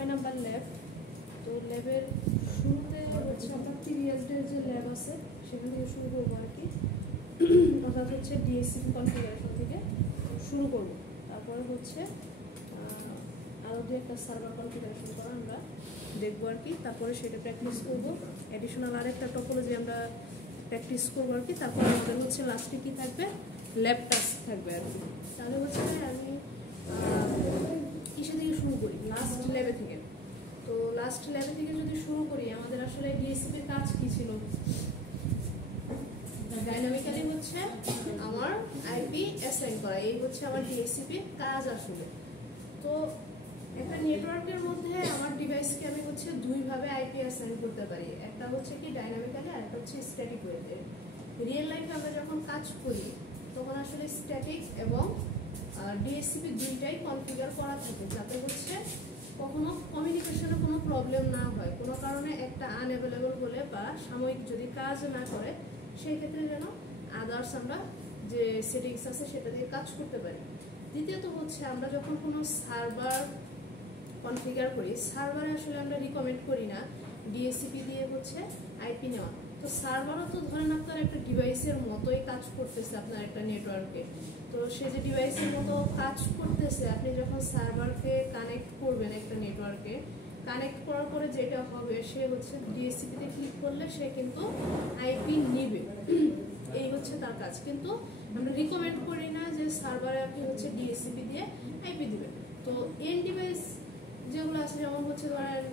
6 number lab. তো ল্যাবের শুরুতে হচ্ছে আমরা পিরিয়ডের যে ল্যাব আছে সেখান থেকে শুরু করবো আর কি, অর্থাৎ হচ্ছে ডিএসসিপি কনফিগারেশন থেকে শুরু করবো। তারপরে হচ্ছে আরও দু একটা সার্ভার কনফিগারেশন করা আমরা দেখবো আর কি, তারপরে সেটা প্র্যাকটিস করবো। অ্যাডিশনাল আরেকটা টপোলজি আমরা প্র্যাকটিস করবো আর কি। তারপরে আমাদের হচ্ছে লাস্টে কী থাকবে, ল্যাব টাস্ক থাকবে আর কি। তাহলে হচ্ছে আমি কিসে থেকে শুরু করি, লাস্ট ল্যাবে থেকে। তো লাস্ট ল্যাবে থেকে যদি শুরু করি, আমাদের আসলে ডিএসসিপির কাজ কী ছিল? ডাইনামিক্যালি হচ্ছে আমার আইপি অ্যাসাইন করা, এই হচ্ছে আমার ডিএসসিপির কাজ আসলে। তো একটা নেটওয়ার্কের মধ্যে আমার ডিভাইসকে আমি হচ্ছে দুইভাবে আইপি অ্যাসাইন করতে পারি, একটা হচ্ছে কি ডাইনামিক্যালি আর একটা হচ্ছে স্ট্যাটিক ওয়েতে। রিয়েল লাইফে আমরা যখন কাজ করি তখন আসলে স্ট্যাটিক এবং ডিএসসিপি দুইটাই কনফিগার করা থাকে, যাতে হচ্ছে কখনো কমিউনিকেশনে কোনো প্রবলেম না হয়, কোনো কারণে একটা আনঅ্যাভেলেবল হলে বা সাময়িক যদি কাজ না করে সেই ক্ষেত্রে যেন আদার্স আমরা যে সেটিংস আছে সেটা দিয়ে কাজ করতে পারি। দ্বিতীয়ত হচ্ছে আমরা যখন কোনো সার্ভার কনফিগার করি, সার্ভারে আসলে আমরা রিকমেন্ড করি না ডিএসসিপি দিয়ে হচ্ছে আইপি নেওয়া। তো সার্ভারও তো ধরেন আপনার একটা ডিভাইসের মতোই কাজ করতেছে আপনার একটা নেটওয়ার্কে। তো সে যে ডিভাইসের মতো কাজ করতেছে, আপনি যখন সার্ভারকে কানেক্ট করবেন একটা নেটওয়ার্কে, কানেক্ট করার পরে যেটা হবে সে হচ্ছে ডিএসসিপিতে ক্লিক করলে সে কিন্তু আইপি নিবে, এই হচ্ছে তার কাজ। কিন্তু আমরা রিকমেন্ড করি না যে সার্ভারে আপনি হচ্ছে ডিএসসিপি দিয়ে আইপি দিবেন। তো এন্ড ডিভাইস যেগুলো আছে, যেমন হচ্ছে ধরেন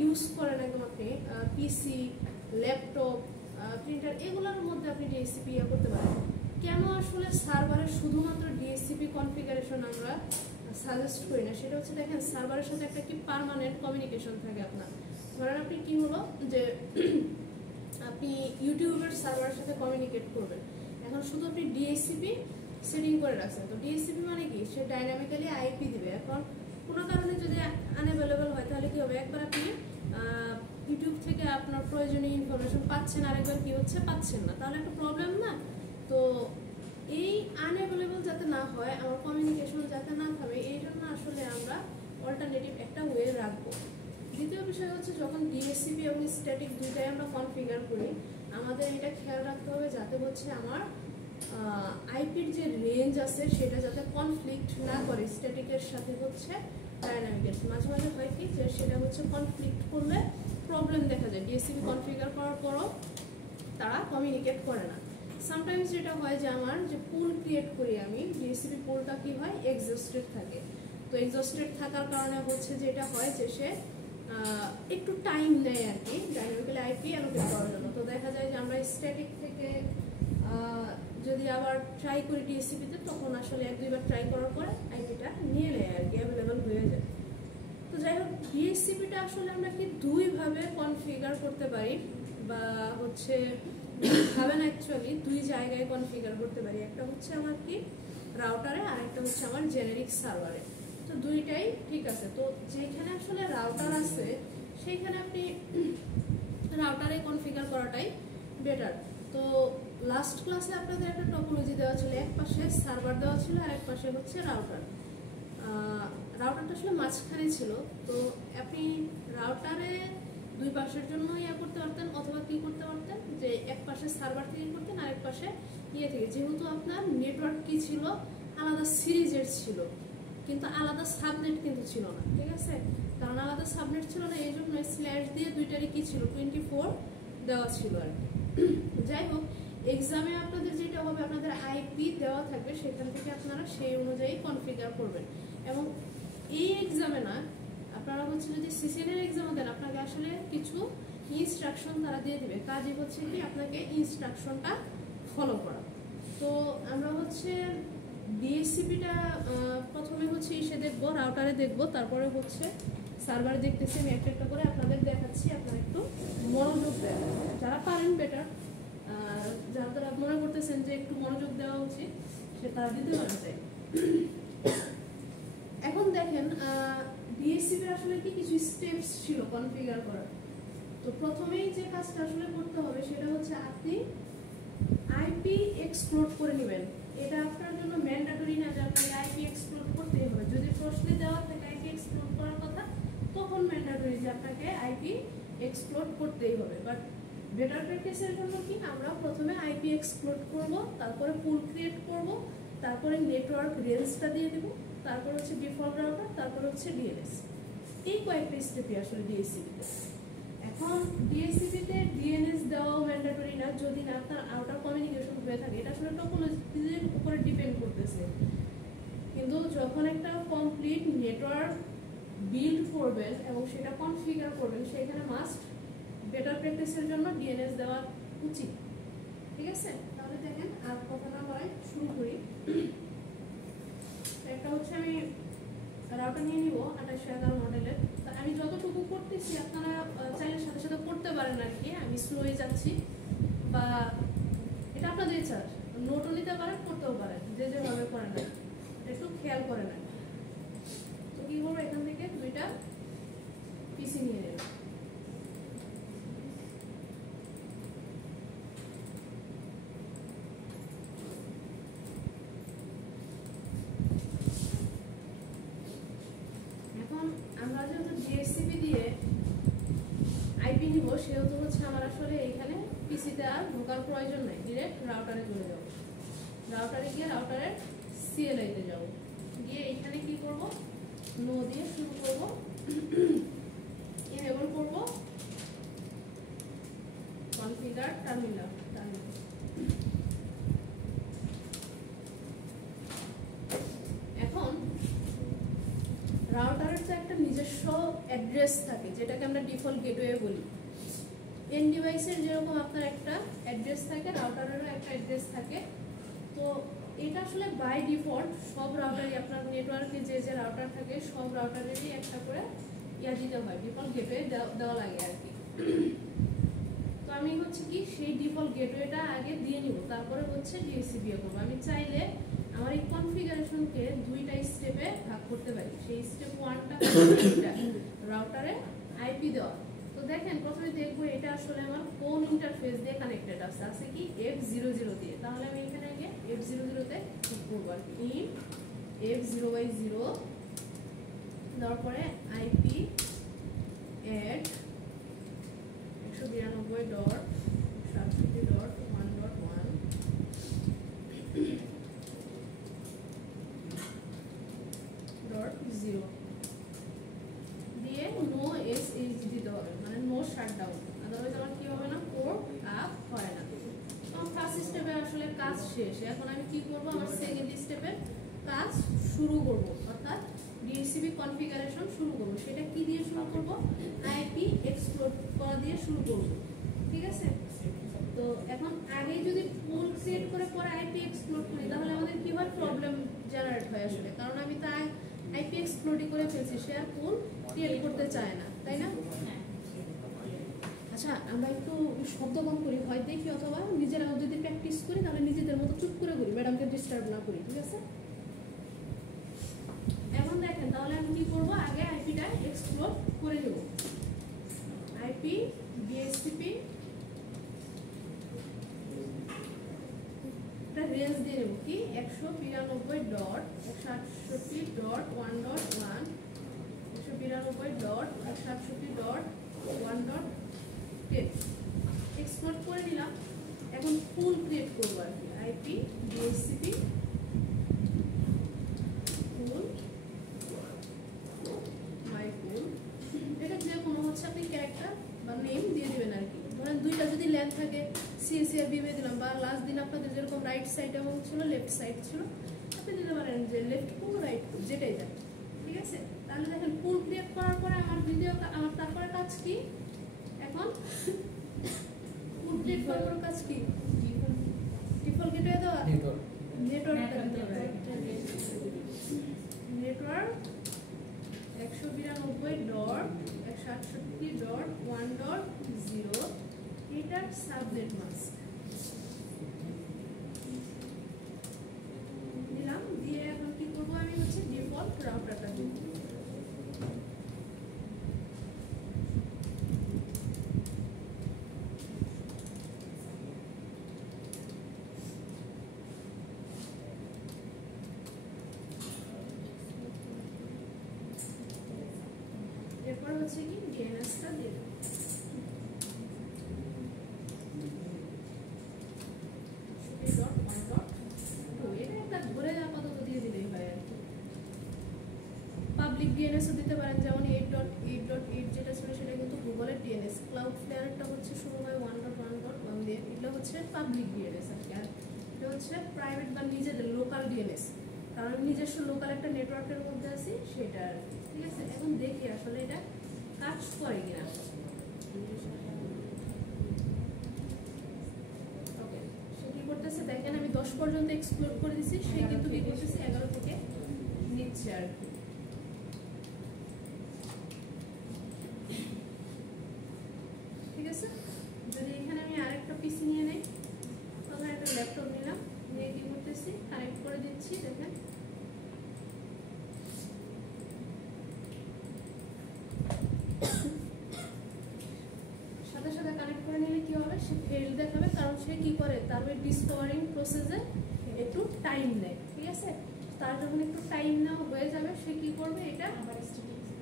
ইউজ করেন একদম আপনি পিসি, ল্যাপটপ, প্রিন্টার, এগুলোর মধ্যে আপনি ডিএসসিপি করতে পারেন। কেন আসলে সার্ভারে শুধুমাত্র ডিএসসিপি কনফিগারেশন আমরা সাজেস্ট করি না, সেটা হচ্ছে দেখেন সার্ভারের সাথে একটা কি পার্মানেন্ট কমিউনিকেশন থাকে আপনার। ধরেন আপনি কি হলো যে আপনি ইউটিউবের সার্ভারের সাথে কমিউনিকেট করবেন, এখন শুধু আপনি ডিএসসিপি সেটিং করে রাখছেন। তো ডিএসসিপি মানে কি, সে ডাইনামিক্যালি আইপি দিবে। এখন কোনো কারণে যদি আনঅ্যাভেলেবল হয় তাহলে কি হবে, একবার আপনি ইউটিউব থেকে আপনার প্রয়োজনীয় ইনফরমেশন পাচ্ছেন, আরেকবার কি হচ্ছে পাচ্ছেন না, তাহলে একটা প্রবলেম না। তো এই আনঅ্যাভেলেবল যাতে না হয়, আমার কমিউনিকেশন যাতে না থামে, এই জন্য আসলে আমরা অল্টারনেটিভ একটা ওয়ে রাখবো। দ্বিতীয় বিষয় হচ্ছে যখন ডিএসসিপি এবং স্ট্যাটিক দুইটাই আমরা কনফিগার করি, আমাদের এটা খেয়াল রাখতে হবে যাতে হচ্ছে আমার আইপির যে রেঞ্জ আছে সেটা যাতে কনফ্লিক্ট না করে স্ট্যাটিকের সাথে হচ্ছে ডাইনামিকের। মাঝে মাঝে হয় কি যে সেটা হচ্ছে কনফ্লিক্ট করলে প্রবলেম দেখা যায়, ডিএসসিপি কনফিগার করার পরও তারা কমিউনিকেট করে না। সামটাইমস যেটা হয় যে আমার যে পুল ক্রিয়েট করি আমি, ডিএসসিপি পুলটা কি হয়, এক্সস্টেড থাকে। তো এক্সস্টেড থাকার কারণে হচ্ছে যেটা হয় যে সে একটু টাইম নেয় আর কি ডাইনামিক্যালি আইপি অ্যালোকেট করার জন্য। তো দেখা যায় যে আমরা স্ট্যাটিক থেকে যদি আবার ট্রাই করি ডিএসসিপিতে, তখন আসলে এক দুইবার ট্রাই করার পরে আইপিটা নিয়ে নেয় আর কি, অ্যাভেলেবল হয়ে যায়। তো যাই হোক, ডিএসসিপিটা আসলে আমরা কি দুইভাবে কনফিগার করতে পারি, বা হচ্ছে ভাবে না, অ্যাকচুয়ালি দুই জায়গায় কনফিগার করতে পারি। একটা হচ্ছে আমার কি রাউটারে, আর একটা হচ্ছে আমার জেনারিক সার্ভারে। তো দুইটাই ঠিক আছে। তো যেখানে আসলে রাউটার আছে সেইখানে আপনি রাউটারে কনফিগার করাটাই বেটার। তো লাস্ট ক্লাসে আপনাদের একটা টপোলজি দেওয়া ছিল, এক পাশে সার্ভার দেওয়া ছিল আর এক পাশে হচ্ছে রাউটার। রাউটারটা আসলে মাঝখানে ছিল। তো আপনি রাউটারে দুই পাশের জন্য করতে পারতেন, অথবা কি করতে পারতেন যে এক পাশে সার্ভার থেকে করতেন আর এক পাশে থেকে। যেহেতু আপনার নেটওয়ার্ক কি ছিল, আলাদা সিরিজের ছিল, কিন্তু আলাদা সাবনেট কিন্তু ছিল না, ঠিক আছে? কারণ আলাদা সাবনেট ছিল না, এই জন্য স্ল্যাশ দিয়ে দুইটারই কি ছিল 24 দেওয়া ছিল আর কি। যাই হোক, এক্সামে আপনাদের যেটা হবে, আপনাদের আইপি দেওয়া থাকবে, সেখান থেকে আপনারা সেই অনুযায়ী কনফিগার করবেন। এবং এই এক্সামে না, আপনারা হচ্ছে যদি সিসিএনের এক্সামে দেন, আপনাকে আসলে কিছু ইনস্ট্রাকশন তারা দিয়ে দিবে, কাজই হচ্ছে কি আপনাকে ইনস্ট্রাকশনটা ফলো করা। তো আমরা হচ্ছে ডিএসসিপিটা প্রথমে হচ্ছে এসে দেখবো, রাউটারে দেখবো, তারপরে হচ্ছে সার্ভারে দেখতেছি। আমি একটা একটা করে আপনাদের দেখাচ্ছি, আপনারা একটু মনোযোগ দেন, যারা পারেন বেটার, যারা মনে করতেছেন যে একটু মনোযোগ দেওয়া উচিত সে তারা দিতে পারছে। এখন দেখেন ডিএসসিপির আসলে কি কিছু স্টেপস ছিল কনফিগার করার। তো প্রথমেই যে কাজটা আসলে করতে হবে সেটা হচ্ছে আপনি আইপি এক্সপ্লোর করে নেবেন। এটা আপনার জন্য ম্যান্ডেটরি না যে আপনাকে আইপি এক্সপ্লোর করতেই হবে। যদি প্রশ্নে দেওয়া থাকে আইপি এক্সপ্লোর করার কথা, তখন ম্যান্ডেটরি যে আপনাকে আইপি এক্সপ্লোর করতেই হবে। বাট বেটার প্র্যাকটিসের জন্য কি আমরা প্রথমে আইপি এক্সপ্লোর করব, তারপরে পুল ক্রিয়েট করব, তারপরে নেটওয়ার্ক রেঞ্জটা দিয়ে দেব, তারপর হচ্ছে ডিফল্ট রাউটার, তারপর হচ্ছে ডিএনএস। এই কয়েকটা স্টেপই আসলে ডিএসসিপিতে। এখন ডিএসসিপিতে ডিএনএস দেওয়াও ম্যান্ডেটরি না যদি না আপনার আউটার কমিউনিকেশন হয়ে থাকে। এটা আসলে টোপোলজির উপরে ডিপেন্ড করতেছে। কিন্তু যখন একটা কমপ্লিট নেটওয়ার্ক বিল্ড করবেন এবং সেটা কনফিগার করবেন, সেখানে মাস্ট বেটার প্র্যাকটিসের জন্য ডিএনএস দেওয়া উচিত। ঠিক আছে, তাহলে দেখেন আর কথা না বলাই শুরু করি। একটা হচ্ছে আমি রাউটার নিয়ে নিব 2811 মডেলের। আমি যতটুকু করতেছি আপনারা চাইলে সাথে সাথে করতে পারেন আর কি। আমি স্লোয়ে যাচ্ছি বা এটা আপনাদের ইচ্ছা, নোটও নিতে পারেন, করতেও পারেন, যে যেভাবে করেন না একটু খেয়াল করে নেন। তো কি করবো, এখান থেকে দুইটা পিসি নিয়ে নেব। এখন আমরা যেহেতু ডিএসসিপি দিয়ে আইপি নিব, সেহেতু হচ্ছে আমার আসলে এইখানে পিসিতে আর ঢোকার প্রয়োজন নাই, ডিরেক্ট রাউটারে চলে যাব। রাউটারে গিয়ে রাউটারের সিএলআইতে যাব, গিয়ে এইখানে কি করব, নো দিয়ে শুরু করব, এনেবল করব কনফিগার টার্মিনাল। এখন রাউটারের তো একটা নিজস্ব অ্যাড্রেস থাকে, যেটাকে আমরা ডিফল্ট গেটওয়ে বলি। এন্ড ডিভাইসের যেরকম আপনার একটা অ্যাড্রেস থাকে, রাউটারেরও একটা অ্যাড্রেস থাকে। তো এটা আসলে বাই ডিফল্ট সব রাউটারই, আপনার নেটওয়ার্কে যে যে রাউটার থাকে সব রাউটারেরই একটা করে দিতে হয়, ডিফল্ট গেটওয়ে দেওয়া লাগে আর কি। তো আমি হচ্ছে কি সেই ডিফল্ট গেটওয়েটা আগে দিয়ে নিব, তারপরে হচ্ছে ডিএসসিপি করবো। আমি চাইলে আমার এই কনফিগারেশনকে দুইটা স্টেপে ভাগ করতে পারি। সেই স্টেপ 1টা রাউটারে আইপি দেওয়া। তো দেখেন প্রথমে দেখবো এটা আসলে আমার কোন ইন্টারফেস দিয়ে কানেক্টেড আছে, আছে কি F00 দিয়ে। তাহলে আমি এখানে আগে F00 তে ক্লিক করব আর কি, ইন F0/0, তারপরে আইপি অ্যাড 192.168.1.1 .0 দিয়ে নো এসএইচ দিতে হবে, মানে নো শাটডাউন, আদারওয়াইজ আমার কি হবে না, পোর্ট আপ হয় না। আমার ফার্স্ট স্টেপে আসলে কাজ শেষ। এখন আমি কি করব, আমার সেকেন্ড স্টেপে কাজ শুরু করব, অর্থাৎ ডিএসসিপি কনফিগারেশন শুরু করব। সেটা কি দিয়ে শুরু করব, আইপি এক্সপ্লোর করা দিয়ে শুরু করব। ঠিক আছে, তো এখন আগে যদি পুল ক্রিয়েট করে পরে আইপি এক্সপ্লোর করি, তাহলে আমাদের কি হয়, প্রবলেম জেনারেট হয় আসলে। কারণ আমি তাই আইপি এক্সপ্লোরই করে ফেলছি, সে আর পুল ক্রিয়েট করতে চায় না, তাই না? আচ্ছা, আমরা একটু শব্দ কম করি, হয় দেখি, অথবা নিজেরাও যদি প্র্যাকটিস করি তাহলে নিজেদের মতো চুপ করে করি, ম্যাডামকে ডিস্টার্ব না করি। ঠিক আছে, এখন দেখেন তাহলে আমি কি করব, আগে আইপিটা এক্সপ্লোর করে দেব। আইপি ডিএসসিপি রেঞ্জ দিয়ে নেব কি 192.168.1.1 192.168.1.10 এক্সপোর্ট করে নিলাম। এখন পুল ক্রিয়েট করবো আর কি, আইপি ডিএসসিপি পুল মাই পুল। এটা যে কোনো হচ্ছে আপনি ক্যারেক্টার বা নেম দিয়ে দেবেন আর কি। ধরেন দুইটা যদি লেন্থ থাকে, সিএসি আর বিবে দিলাম, বা লাস্ট দিন আপনাদের যেরকম রাইট সাইড এবং ছিল লেফট সাইড ছিল, আপনি দিতে পারেন যে লেফট পুল রাইট পুল যেটাই যায়। ঠিক আছে, তাহলে দেখেন পুল ক্রিয়েট করার পরে আমার আমার তারপরে কাজ কি, এখন পুল ক্রিয়েট করার পরে কাজ কি, ডিফল্ট গেটওয়ে দেওয়া, নেটওয়ার্কটা দিতে হবে। নেটওয়ার্ক 192.168.1.0 এটার সাবনেট মাস্ক দিলাম। দিয়ে এখন কি করবো, আমি হচ্ছে ডিফল্ট রাউটারটা দিব। এরপর হচ্ছে কি ডিএনএসটা দিয়ে দেবো। পাবলিক ডিএনএসও দিতে পারেন, যেমন 8.8.8 যেটা ছিল সেটা কিন্তু গুগলের ডিএনএস। ক্লাউডফ্লেয়ারটা হচ্ছে শুরু হয় 1.1.1 দিয়ে, এটা হচ্ছে পাবলিক ডিএনএস আর কি। আর এটা হচ্ছে প্রাইভেট বা নিজেদের লোকাল ডিএনএস, কারণ আমি নিজস্ব লোকাল একটা নেটওয়ার্কের মধ্যে আছি সেটা আর কি। ঠিক আছে, এখন দেখি আসলে এটা কাজ করে কিনা। ওকে, সে কি করতেছে দেখেন, আমি 10 পর্যন্ত এক্সপ্লোর করে দিচ্ছি, সে কিন্তু কি করতেছে 11 থেকে নিচ্ছে আর কি। ঠিক আছে, যদি এখানে আমি আরেকটা পিসি নিয়ে নেই, তখন একটা ল্যাপটপ নিলাম, নিয়ে কি করতেছি কানেক্ট করে দিচ্ছি। দেখেন সাথে সাথে কানেক্ট করে নিলে কি হবে, সে ফেল দেখাবে, কারণ সে কি করে তার ওই ডিসকভারিং প্রসেসে একটু টাইম নেয়। ঠিক আছে, তার যখন একটু টাইম নেওয়া হয়ে যাবে, সে কি করবে, এটা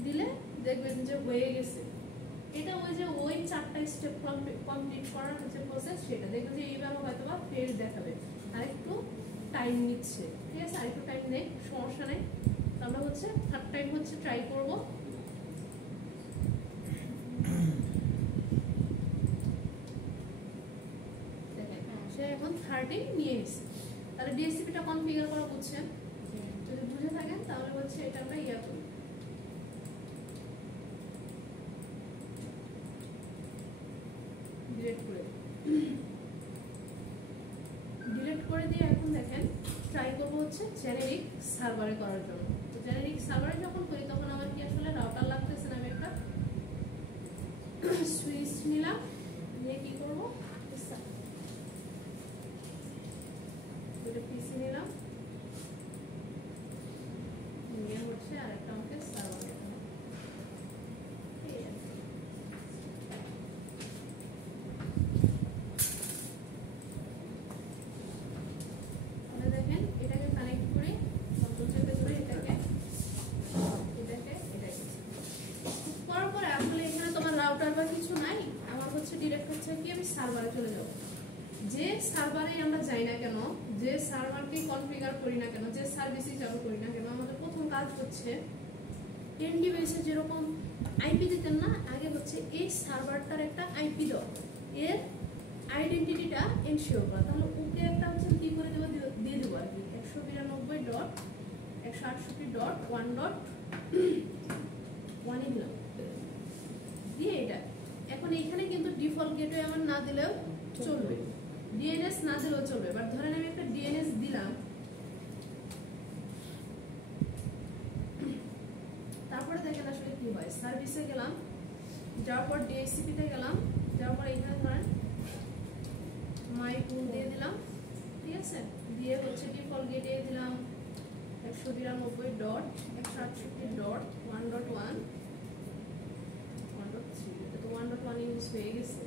দিলে দেখবেন যে হয়ে গেছে। এটা ওই যে ওই 4টা স্টেপ কমপ্লিট করার যে প্রসেস, সেটা দেখবেন যে এইবার হয়তো বা ফেল দেখাবে, আর একটু টাইম নিচ্ছে। ঠিক আছে, আর একটু টাইম নেই, সমস্যা নেই। আমরা হচ্ছে থার্ড টাইম হচ্ছে ট্রাই করব। দেখেন সে এখন 30 নিয়ে নিচ্ছে। তাহলে ডিএসসিপিটা কনফিগার করা বুঝছেন, যদি বুঝে থাকেন তাহলে হচ্ছে এটা আমরা ইয়া করি। ডিলিট করে দিয়ে এখন দেখেন ট্রাই করবো হচ্ছে জেনেরিক সার্ভারে করার জন্য। তো জেনেরিক সার্ভারে যখন করি তখন আমার কি আসলে রাউটার লাগতেছে না, আমি একটা সুইচ নিলাম, নিয়ে কি করবো পিসি নিলাম, নিয়ে হচ্ছে আরেকটা আমাকে সার্ভার সার্ভারে চলে যাব। যে সার্ভারে আমরা যাই না কেন, যে সার্ভারকে কনফিগার করি না কেন, যে সার্ভিসই চালু করি না কেন, আমাদের প্রথম কাজ হচ্ছে এন্ড ডিভাইসে যেরকম আইপি দিতেন না, আগে হচ্ছে এই সার্ভারটার একটা আইপি দাও, এর আইডেন্টিটিটা এনশিওর করা। তাহলে ওকে একটা হচ্ছে কি করে দেবো, দিয়ে দেবো আর কি 192.168.1.1 দিলাম দিয়ে এটা। এখন এইখানে কিন্তু ডিফল্ট গেটওয়ে আমার না দিলেও চলবে, ডিএনএস না দিলেও চলবে। এবার ধরেন আমি একটা ডিএনএস দিলাম, তারপরে দেখেন আসলে কি হয়। সার্ভিসে গেলাম, যাওয়ার পর ডিএসসিপিতে গেলাম, যাওয়ার পর এখানে ধরেন মাই পুল দিয়ে দিলাম। ঠিক আছে, দিয়ে হচ্ছে ডিফল্ট গেটওয়ে দিলাম 192.168.1.1 1.1 ইউজ হয়ে গেছে।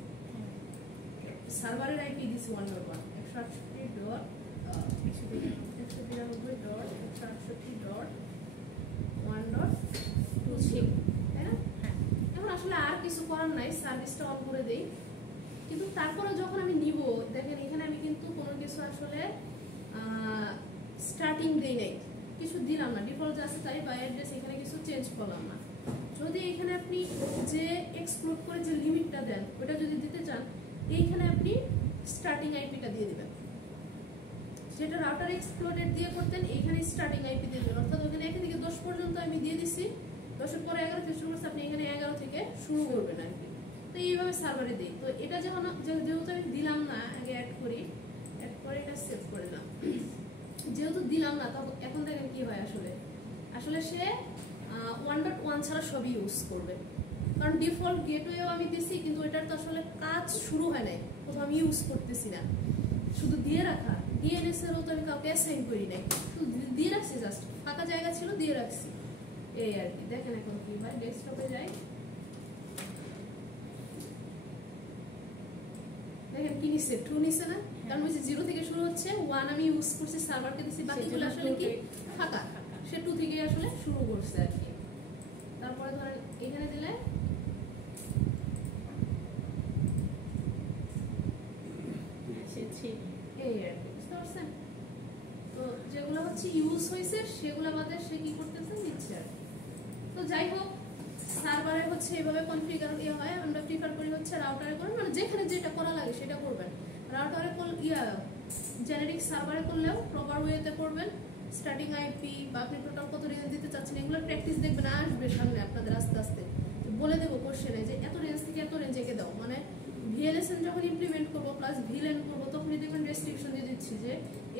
সার্ভারের আইপি দিছি 1.1 168.168.1.23, তাই না? এখন আসলে আর কিছু করার নাই, সার্ভিসটা অন করে দেই। কিন্তু তারপরে যখন আমি নিব, দেখেন এখানে আমি কিন্তু কোনো কিছু আসলে স্টার্টিং দেই নাই, কিছু দিলাম না, ডিফল্ট যা আছে তাই, বা অ্যাড্রেস এখানে কিছু চেঞ্জ করলাম না। যদি এখানে আপনি যে এক্সপ্লোর করে যে লিমিটটা দেন ওটা যদি দিতে চান, এইখানে আপনি স্টার্টিং আইপিটা দিয়ে দিবেন। যেটা রাউটার এক্সপ্লোরেট দিয়ে করতেন, এইখানে স্টার্টিং আইপি দিয়ে দেবেন। অর্থাৎ ওখানে 1 থেকে 10 পর্যন্ত আমি দিয়ে দিছি, 10-এর পরে 11 থেকে শুরু করছি, আপনি এখানে 11 থেকে শুরু করবেন আর কি। তো এইভাবে সার্ভারে দিই। তো এটা যখন যেহেতু আমি দিলাম না, আগে অ্যাড করি, অ্যাড করে এটা সেভ করে দিলাম। যেহেতু দিলাম না, তখন এখন দেখেন কি হয়, আসলে সে 1.1 ছাড়া সবই ইউজ করবে, কারণ ডিফল্ট গেটওয়েও আমি দিছি, কিন্তু এটার তো আসলে কাজ শুরু হয় নাই, কোথাও আমি ইউজ করতেছি না, শুধু দিয়ে রাখা। ডিএনএস এরও তো আমি কাউকে অ্যাসাইন করি নাই, শুধু দিয়ে রাখছি, জাস্ট ফাঁকা জায়গা ছিল দিয়ে রাখছি, এই আর কি। দেখেন এখন কি হয়, ডেস্কটপে যাই, দেখেন কি নিচ্ছে, 2 নিচ্ছে না, কারণ ওই যে 0 থেকে শুরু হচ্ছে, 1 আমি ইউজ করছি, সার্ভারকে দিচ্ছি, বাকিগুলো আসলে কি ফাঁকা, সে 2 থেকে আসলে শুরু করছে আর কি। তারপরে ধরেন এখানে দিলে এই আর কি, বুঝতে পারছেন? তো যেগুলো হচ্ছে ইউজ হয়েছে সেগুলো আমাদের সে কি করতেছে নিচ্ছে আর কি। তো যাই হোক, সার্ভারে হচ্ছে এইভাবে কনফিগার হয়। আমরা প্রিফার করি হচ্ছে রাউটারে করবেন, মানে যেখানে যেটা করা লাগে সেটা করবেন। রাউটারে জেনারিক সার্ভারে করলেও প্রপার ওয়েতে করবেন। স্টার্টিং আইপি বা আপনি টোটাল কত রেঞ্জ দিতে চাচ্ছেন এগুলোর প্র্যাকটিস দেখবেন, আসবে সামনে আপনাদের আস্তে আস্তে। বলে দেবো কোশ্চেনে যে এত রেঞ্জ থেকে এত রেঞ্জ এঁকে দাও, মানে ভিএলএসএন যখন ইমপ্লিমেন্ট করবো প্লাস ভিলেন করবো তখনই দেখবেন রেস্ট্রিকশন দিয়ে দিচ্ছি যে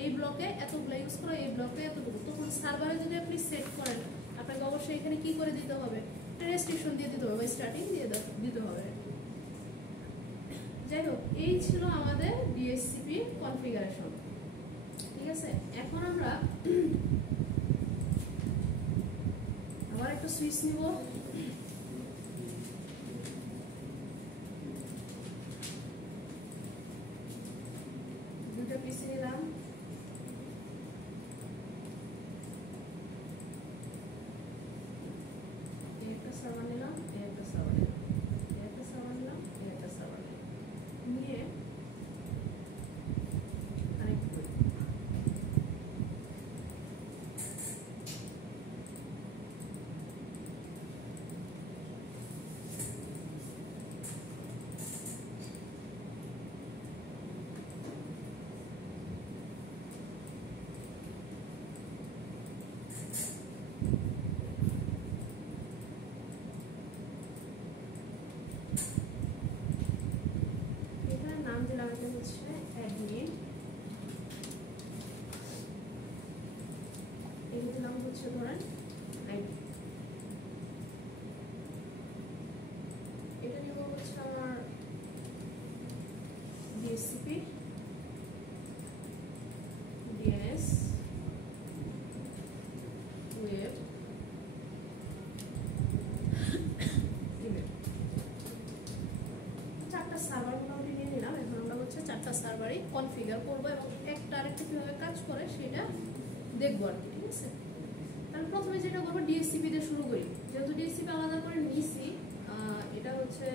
এই ব্লকে এতগুলো ইউজ করো, এই ব্লকে এতটুকু। তখন সার্ভারে যদি আপনি সেট করেন আপনাকে অবশ্যই এখানে কি করে দিতে হবে, রেস্ট্রিকশন দিয়ে দিতে হবে, স্টার্টিং দিয়ে দিতে হবে। যাই হোক, এই ছিল আমাদের ডিএসসিপি কনফিগারেশন। ঠিক আছে, এখন আমরা আবার একটা সুইচ নিব। দুটো পিসি নিলাম। একটা সার্ভার নিলাম, একটা সার্ভার নিলাম, একটা সার্ভার নিলাম, একটা সার্ভার নিলাম, নিয়ে কানেক্ট করি। নাম দিলাম এটা হচ্ছে অ্যাডমিন, এই দিলাম হচ্ছে ধরেন আইডি। এটা নিব হচ্ছে আমার ডিএসসিপি, ডিএনএস, ওয়েব, ইমেল। চারটা সার্ভার মোটামুটি নিয়ে নিলাম। এখন আমরা হচ্ছে চারটা সার্ভারই কনফিগার করবো এবং একটা আরেকটা কিভাবে কাজ করে সেটা দেখবো আর কি। ঠিক আছে, তাহলে প্রথমে যেটা করবো ডিএসসিপি দিয়ে শুরু করি। যেহেতু ডিএসসিপি আলাদা করে নিয়েছি, এটা হচ্ছে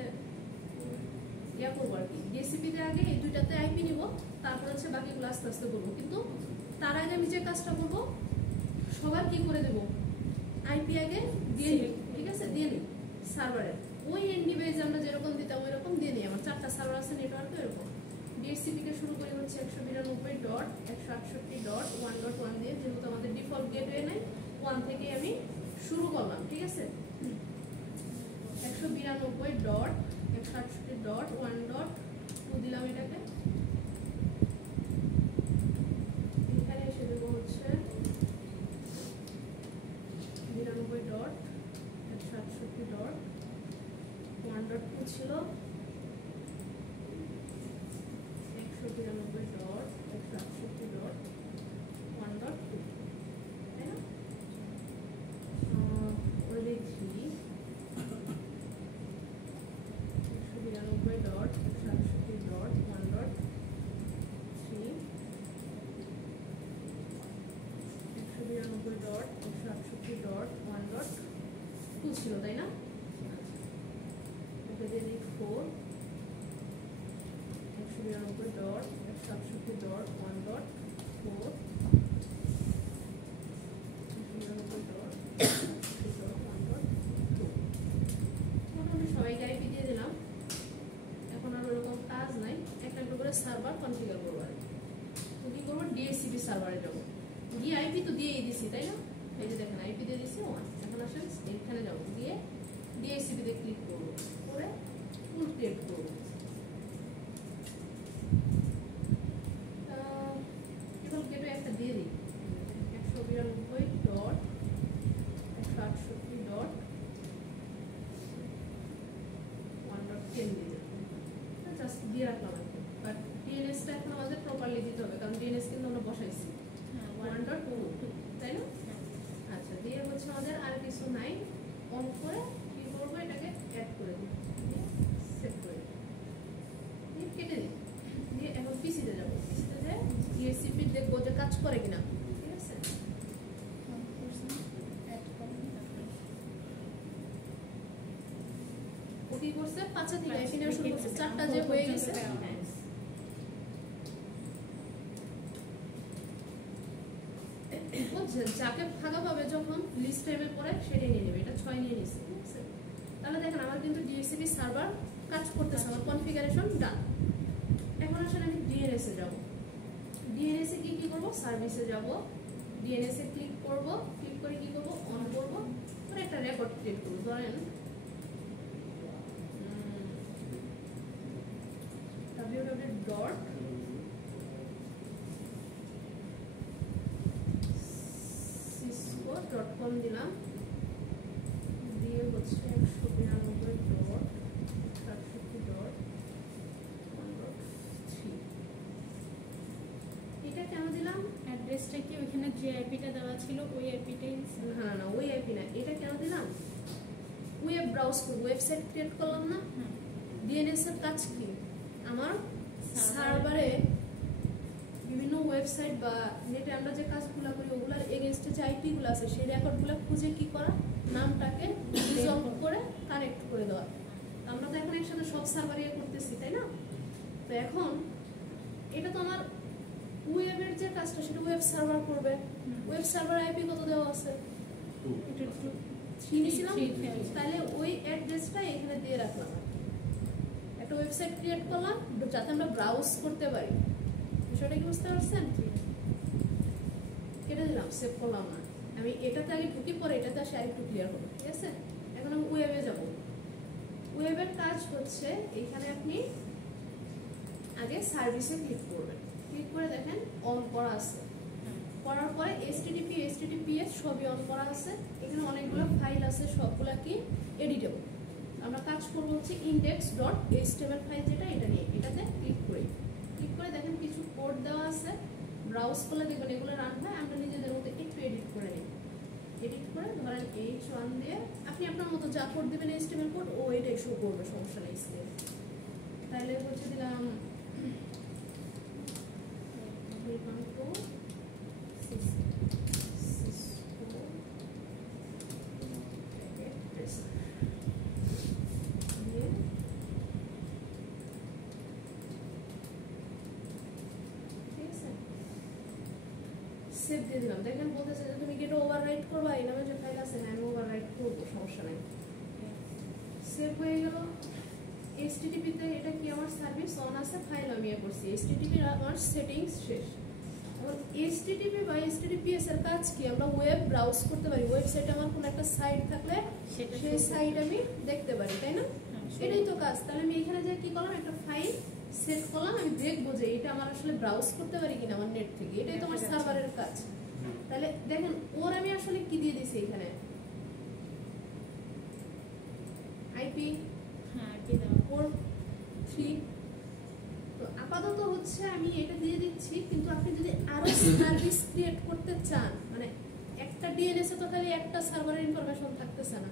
ইয়া করবো আর কি। ডিএসসিপিতে আগে এই দুইটাতে আইপি নিব, তারপর হচ্ছে বাকিগুলো আস্তে আস্তে করবো। কিন্তু তার আগে আমি যে কাজটা করবো সবার কি করে দেবো, আইপি আগে দিয়ে নিই। ঠিক আছে, দিয়ে নিই সার্ভারের ওই এন্ড ডিভাইস আমরা যেরকম দিতাম ওই রকম দিয়ে নিই। আমার চারটা সার্ভার আছে নেটওয়ার্কে এরকম। ডিএসসিপিকে শুরু করি হচ্ছে 192.168.1.1 দিয়ে, যেহেতু আমাদের ডিফল্ট গেটওয়ে নাই, 1 থেকে আমি শুরু করলাম। ঠিক আছে, 192.168.1.2 দিলাম এটাকে। এখানে এসে দেবো হচ্ছে 92.168.1.2 ছিল, 192.168.1.2, তাই না? ওইটাই 3, 192.168.1.3, 192.168.1.2 ছিল, তাই না? ওকে দিয়ে দিই 4, 192.168.1.4, 192.1.2। মোটামুটি সবাইকে আইপি দিয়ে দিলাম। এখন আর ওরকম কাজ নাই, একটা একটা করে সার্ভার কনফিগার করবো আর তো কি করবো, ডিএসসিপি সার্ভারে যাবো। গিয়ে আইপি তো দিয়েই দিছি, তাই না? এই যে দেখেন আইপি দিয়ে দিছি 1। এখন আসেন এইখানে যাবো, গিয়ে ডিএসসিপিতে ক্লিক করবো, করে ফুল ক্রিয়েট করবো। ডিফল্ট গেটওয়ে একটা দিয়ে দিই, 192.168.1.10 দিয়ে জাস্ট দিয়ে রাখলাম। বাট ডিএনএসটা এখন আমাদের প্রপারলি দিতে হবে, কারণ ডিএনএস কিন্তু আমরা বসাইছি 1.2, তাই না? আচ্ছা, দিয়ে হচ্ছে আমাদের আর কিছু নাই। অন করে কি করবো, এটাকে অ্যাড করে দিই, সেভ করে দিই, কেটে দিই। দিয়ে এখন পিসিতে যাবো, পিসিতে যে ডিএসসিপি দেখবো যে কাজ করে কিনা। ঠিক আছে, ও কি করছে, 5 থেকে আইপি নেওয়া শুরু করছে, 4টা যে হয়ে গেছে। যাকে ফাঁকা পাবে যখন লিস্ট টাইমের পরে সেটাই নিয়ে নেবে। এটা 6 নিয়ে নিচ্ছে, ঠিক আছে? তাহলে দেখেন আমার কিন্তু ডিএসসিপি সার্ভার কাজ করতেছে, আমার কনফিগারেশন ডান। এখন আসলে আমি ডিএনএস এ যাব। ডিএনএস এ কি করব? সার্ভিসে যাব, ডিএনএস এ ক্লিক করব, ক্লিক করে কি করব? অন করব, পরে একটা রেকর্ড ক্রিয়েট করব। ধরেন www.cisco.com দিলাম, দিয়ে হচ্ছে 192.67.1.3। এটা কেন দিলাম? অ্যাড্রেসটা কি ওখানে যে আইপিটা দেওয়া ছিল ওই আইপিটাই? না ওই আইপি না। এটা কেন দিলাম? ওয়েব ব্রাউজ করব, ওয়েবসাইট ক্রিয়েট করলাম না? ডিএনএস এর কাজ কি? আমার সার্ভারে বিভিন্ন ওয়েবসাইট বা নেটে আমরা যে কাজগুলো করি ওগুলোর এগেইনস্টে যে আইপি গুলো আছে সেই রেকর্ডগুলো খুঁজে কি করা? নামটাকে রিজলভ করে কানেক্ট করে দেওয়া। আমরা তো এখন একসাথে সব সার্ভারে করতেছি, তাই না? তো এখন এটা তো আমার ওয়েবের যে কাজটা সেটা ওয়েব সার্ভার করবে। ওয়েব সার্ভার আইপি কত দেওয়া আছে? 3 নিছিলাম। তাহলে ওই অ্যাড্রেসটা এখানে দিয়ে রাখলাম। একটা ওয়েবসাইট ক্রিয়েট করলাম যাতে আমরা ব্রাউজ করতে পারি। বিষয়টা কি বুঝতে পারছেন? কেটে দিলাম, সেভ করলাম না। আমি এটাতে আগে ঢুকি, পরে এটাতে আসে আরেকটু ক্লিয়ার করবো, ঠিক আছে? এখন আমি ওয়েবে যাব। ওয়েবের কাজ হচ্ছে এখানে আপনি আগে সার্ভিসে ক্লিক করবেন, ক্লিক করে দেখেন অন করা আছে। করার পরে HTTP HTTPS সবই অন করা আছে। এখানে অনেকগুলো ফাইল আছে, সবগুলা কি এডিটেবল। আমরা কাজ করব হচ্ছে index.html ফাইল যেটা, এটা নিয়ে এটাতে ক্লিক করি। ক্লিক করে দেখেন কিছু কোড দেওয়া আছে, ব্রাউজ করলে দেখবেন এগুলো রান হয়। আমরা নিজেদের মতো একটু এডিট করে নিই। এডিট করে ধরেন H1 দিয়ে আপনি আপনার মতো যা কোড দেবেন HTML কোড ও এটাই শো করবে, সমস্যা নেই। তাহলে হচ্ছে দিলাম সেভ দিয়ে দিলাম। দেখেন বলতেছে যে তুমি কি এটা ওভাররাইট করবা? এই নামে যে ফাইল আছে, আমি ওভাররাইট করব, সমস্যা নাই। সেভ হয়ে গেল। HTTP তে এটা কি আমার সার্ভিস অন আছে, ফাইল আমি করছি। HTTP আমার সেটিংস শেষ। এখন HTTP বা HTTPS এর কাজ কি? আমরা ওয়েব ব্রাউজ করতে পারি। ওয়েবসাইটে আমার কোনো একটা সাইট থাকলে সেই সাইট আমি দেখতে পারি, তাই না? এটাই তো কাজ। তাহলে আমি এখানে যে কি করলাম, একটা ফাইল সেট করলাম, আমি দেখবো যে এটা আমার আসলে ব্রাউজ করতে পারি কিনা আমার নেট থেকে। এটাই তো আমার সার্ভারের কাজ। তাহলে দেখেন ওর আমি আসলে কি দিয়ে দিছি এখানে? আইপি 4.3। তো আপাতত হচ্ছে আমি এটা দিয়ে দিচ্ছি, কিন্তু আপনি যদি আরো সার্ভিস ক্রিয়েট করতে চান, মানে একটা ডিএনএস এ তো খালি একটা সার্ভারের ইনফরমেশন থাকতেছে না,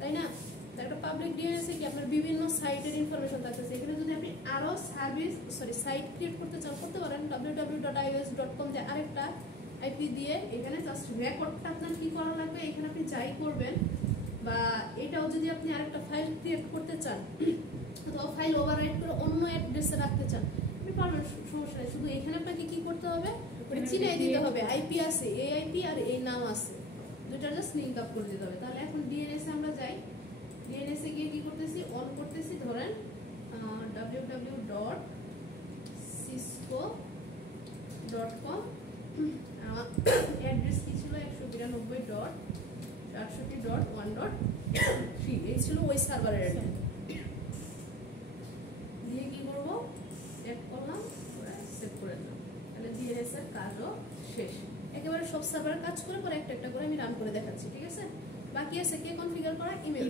তাই না? একটা পাবলিক ডিএনএস এ কি আপনার বিভিন্ন সাইটের ইনফরমেশন থাকতেছে। এখানে যদি আপনি আরো সাইট ক্রিয়েট করতে চান, করতে পারেন। www.ios.com তে আরেকটা আইপি দিয়ে এখানে জাস্ট রেকর্ডটা আপনার কি করা লাগবে, এখানে আপনি যাই করবেন। বা এটাও যদি আপনি আরেকটা ফাইল ক্রিয়েট করতে চান অথবা ফাইল ওভাররাইট করে অন্য অ্যাড্রেসে রাখতে চান, আপনি পারবেন, সমস্যা নেই। শুধু এখানে আপনাকে কি করতে হবে, চিনাই দিতে হবে আইপি আছে, এই আইপি আর এই নাম আছে, দুইটা জাস্ট লিংক আপ করে দিতে হবে। তাহলে এখন ডিএনএস এ আমরা যাই। ডিএনএস এ গিয়ে কি করতেছি, অন করতেছি। ধরেন www.cisco.com, আমার অ্যাড্রেস কি ছিল 192.68.1.3, এই ছিল ওই সার্ভারের অ্যাড্রেস। দিয়ে কি করবো, অ্যাড করলাম, সেভ করে দিলাম। তাহলে ডিএনএস এর কাজও শেষ। একেবারে সব সার্ভারের কাজ করে পরে একটা একটা করে আমি রান করে দেখাচ্ছি, ঠিক আছে? বাকি আছে কে কনফিগার করা, ইমেল।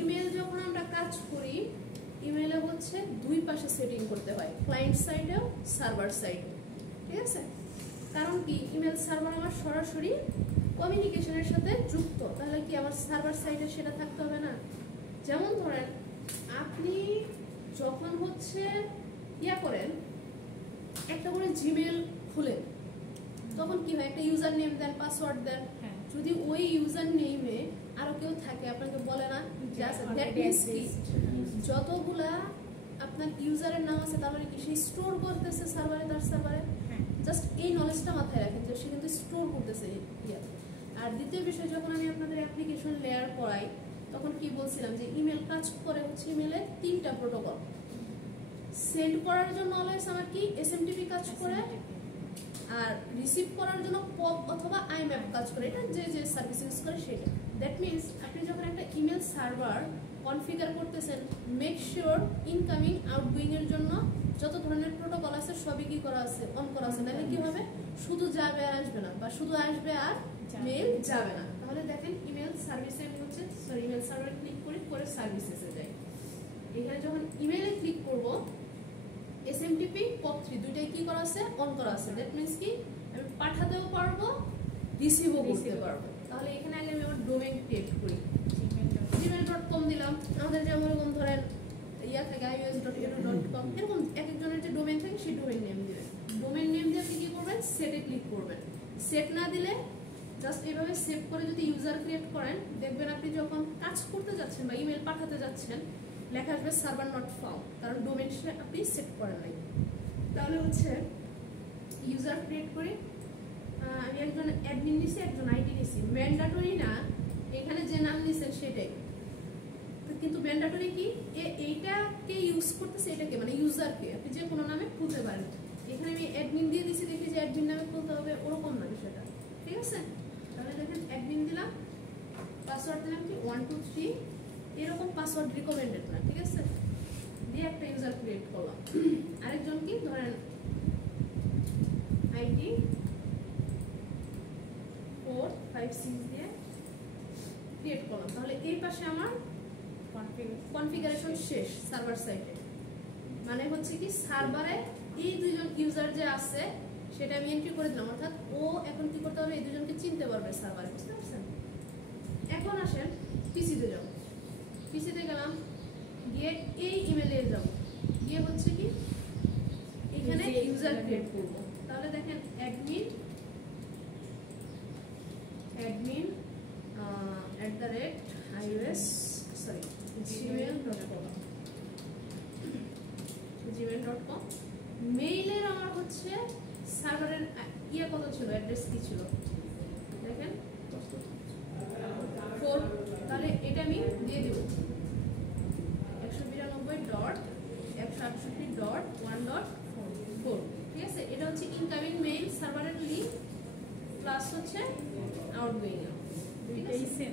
ইমেল যখন আমরা কাজ করি, ইমেলে হচ্ছে দুই পাশে সেটিং করতে হয়, ক্লায়েন্ট সাইডেও সার্ভার সাইডেও, ঠিক আছে? কারণ কি, ইমেল সার্ভার আমার সরাসরি কমিউনিকেশনের সাথে যুক্ত। তাহলে কি আমার সার্ভার সাইডে সেটা থাকতে হবে না? যেমন ধরেন আপনি যখন হচ্ছে করেন, একটা করে জিমেল খুলেন, তখন কি হয়, একটা ইউজার নেম দেন, পাসওয়ার্ড দেন। যদি ওই ইউজার নেমে আরো কেউ থাকে, আপনাকে বলে না যতগুলা আপনার ইউজারের নাম আছে, তার মানে কি সেই স্টোর করতেছে সার্ভারে, তার সার্ভারে জাস্ট এই নলেজটা মাথায় রাখেন যে সে কিন্তু স্টোর করতেছে ইয়াতে। আর দ্বিতীয় বিষয়, যখন আমি আপনাদের অ্যাপ্লিকেশন লেয়ার করাই তখন কি বলছিলাম যে ইমেল কাজ করে হচ্ছে ইমেলের 3টা প্রোটোকল। সেন্ড করার জন্য অলওয়েজ আমার কি এসএমটিপি কাজ করে, আর রিসিভ করার জন্য পপ অথবা আইম্যাপ কাজ করে, এটা যে যে সার্ভিস ইউজ করে সেটা। দ্যাট মিনস আপনি যখন একটা ইমেল সার্ভার কনফিগার করতেছেন, মেক শিওর ইনকামিং আউটগোয়িং এর জন্য যত ধরনের প্রোটোকল আছে সবই কি করা আছে, অন করা আছে। তাহলে কি হবে, শুধু যাবে আর আসবে না, বা শুধু আসবে আর মেল যাবে না। তাহলে দেখেন ইমেল সার্ভিসে আমি হচ্ছে ইমেল সার্ভারে ক্লিক করি, করে সার্ভিসেসে যাই। এখানে যখন ইমেলে ক্লিক করব, এসএমটিপি POP3 দুইটাই কি করা আছে, অন করা আছে। দ্যাট মিন্স কি আমি পাঠাতেও পারবো, রিসিভও করতে পারবো। তাহলে এখানে আগে আমি আমার ডোমেইন ক্রিয়েট করি, gmail.com দিলাম। আমাদের যেমন এরকম ধরেন ইয়া থাকে ios.edu.com, এরকম এক একজনের যে ডোমেইন থাকে সেই ডোমেইন নেম দিবেন। ডোমেইন নেম দিয়ে আপনি কি করবেন, সেটে ক্লিক করবেন। সেট না দিলে জাস্ট এইভাবে সেভ করে যদি ইউজার ক্রিয়েট করেন, দেখবেন আপনি যখন কাজ করতে যাচ্ছেন বা ইমেল পাঠাতে যাচ্ছেন লেখা আসবে সার্ভার নট ফাউন্ড, কারণ ডোমেইন আপনি সেট করেন নাই। তাহলে হচ্ছে ইউজার ক্রিয়েট করে আমি একজন অ্যাডমিন নিছি, একজন আইডি নিছি। ম্যান্ডেটরি না, এখানে যে নাম নিছেন সেটাই, কিন্তু ম্যান্ডেটরি কি এইটাকে ইউজ করতেছে, এটাকে মানে ইউজারকে আপনি যে কোনো নামে খুলতে পারেন। এখানে আমি অ্যাডমিন দিয়ে দিছি, দেখি যে অ্যাডমিন নামে খুলতে হবে, ওরকম না বিষয়টা, ঠিক আছে? তাহলে দেখেন অ্যাডমিন দিলাম, পাসওয়ার্ড দিলাম কি 1 2 3, এরকম পাসওয়ার্ড রিকমেন্ডেড না, ঠিক আছে? দিয়ে একটা ইউজার ক্রিয়েট করলাম। আরেকজন কি ধরেন আইডি 4 5 6 দিয়ে ক্রিয়েট করলাম। তাহলে এই পাশে আমার কনফিগারেশন শেষ সার্ভার সাইডে। মানে হচ্ছে কি সার্ভারে এই দুইজন ইউজার যে আছে সেটা আমি এন্ট্রি করে দিলাম, অর্থাৎ ও এখন কি করতে হবে, এই দুজনকে চিনতে পারবে সার্ভারে, বুঝতে পারছেন? এখন আসেন পিসিতে যাব, পিসিতে গেলাম, গিয়ে এই ইমেলে যাব, গিয়ে হচ্ছে কি এখানে ইউজার ক্রিয়েট করব। তাহলে দেখেন অ্যাডমিন gmail.com। মেইলের আমার হচ্ছে সার্ভারের ইয়ে কত ছিল, অ্যাড্রেস কি ছিল দেখেন 4, তাহলে এটা আমি দিয়ে দেব 192.168.1.4, ঠিক আছে? এটা হচ্ছে ইনকামিং মেইল সার্ভারের লিংক প্লাস হচ্ছে আউটগোয়িং এর, ঠিক আছে?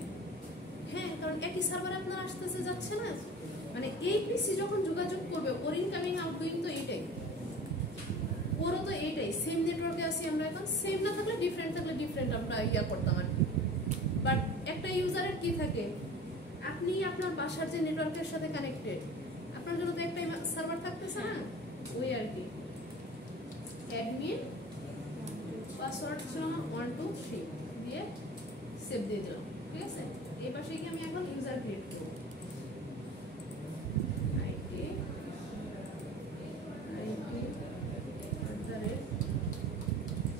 হ্যাঁ, কারণ একই সার্ভারে আপনার আসতেছে যাচ্ছে না, মানে এই পিসি যখন যোগাযোগ করবে ওর ইনকামিং আউটগোয়িং তো এইটাই, ওরও তো এইটাই, সেম নেটওয়ার্কে আছি আমরা এখন। সেম না থাকলে ডিফারেন্ট থাকলে ডিফারেন্ট আমরা ইয়া করতাম আর। বাট একটা ইউজারের কি থাকে, আপনি আপনার বাসার যে নেটওয়ার্কের সাথে কানেক্টেড, আপনার জন্য তো একটা সার্ভার থাকতেছে না, ওই আর কি। অ্যাডমিন পাসওয়ার্ড ছিল 1 2 3 দিয়ে সেভ দিয়ে দিলাম, ঠিক আছে? এই পাশে কি আমি এখন ইউজার ক্রিয়েট করব,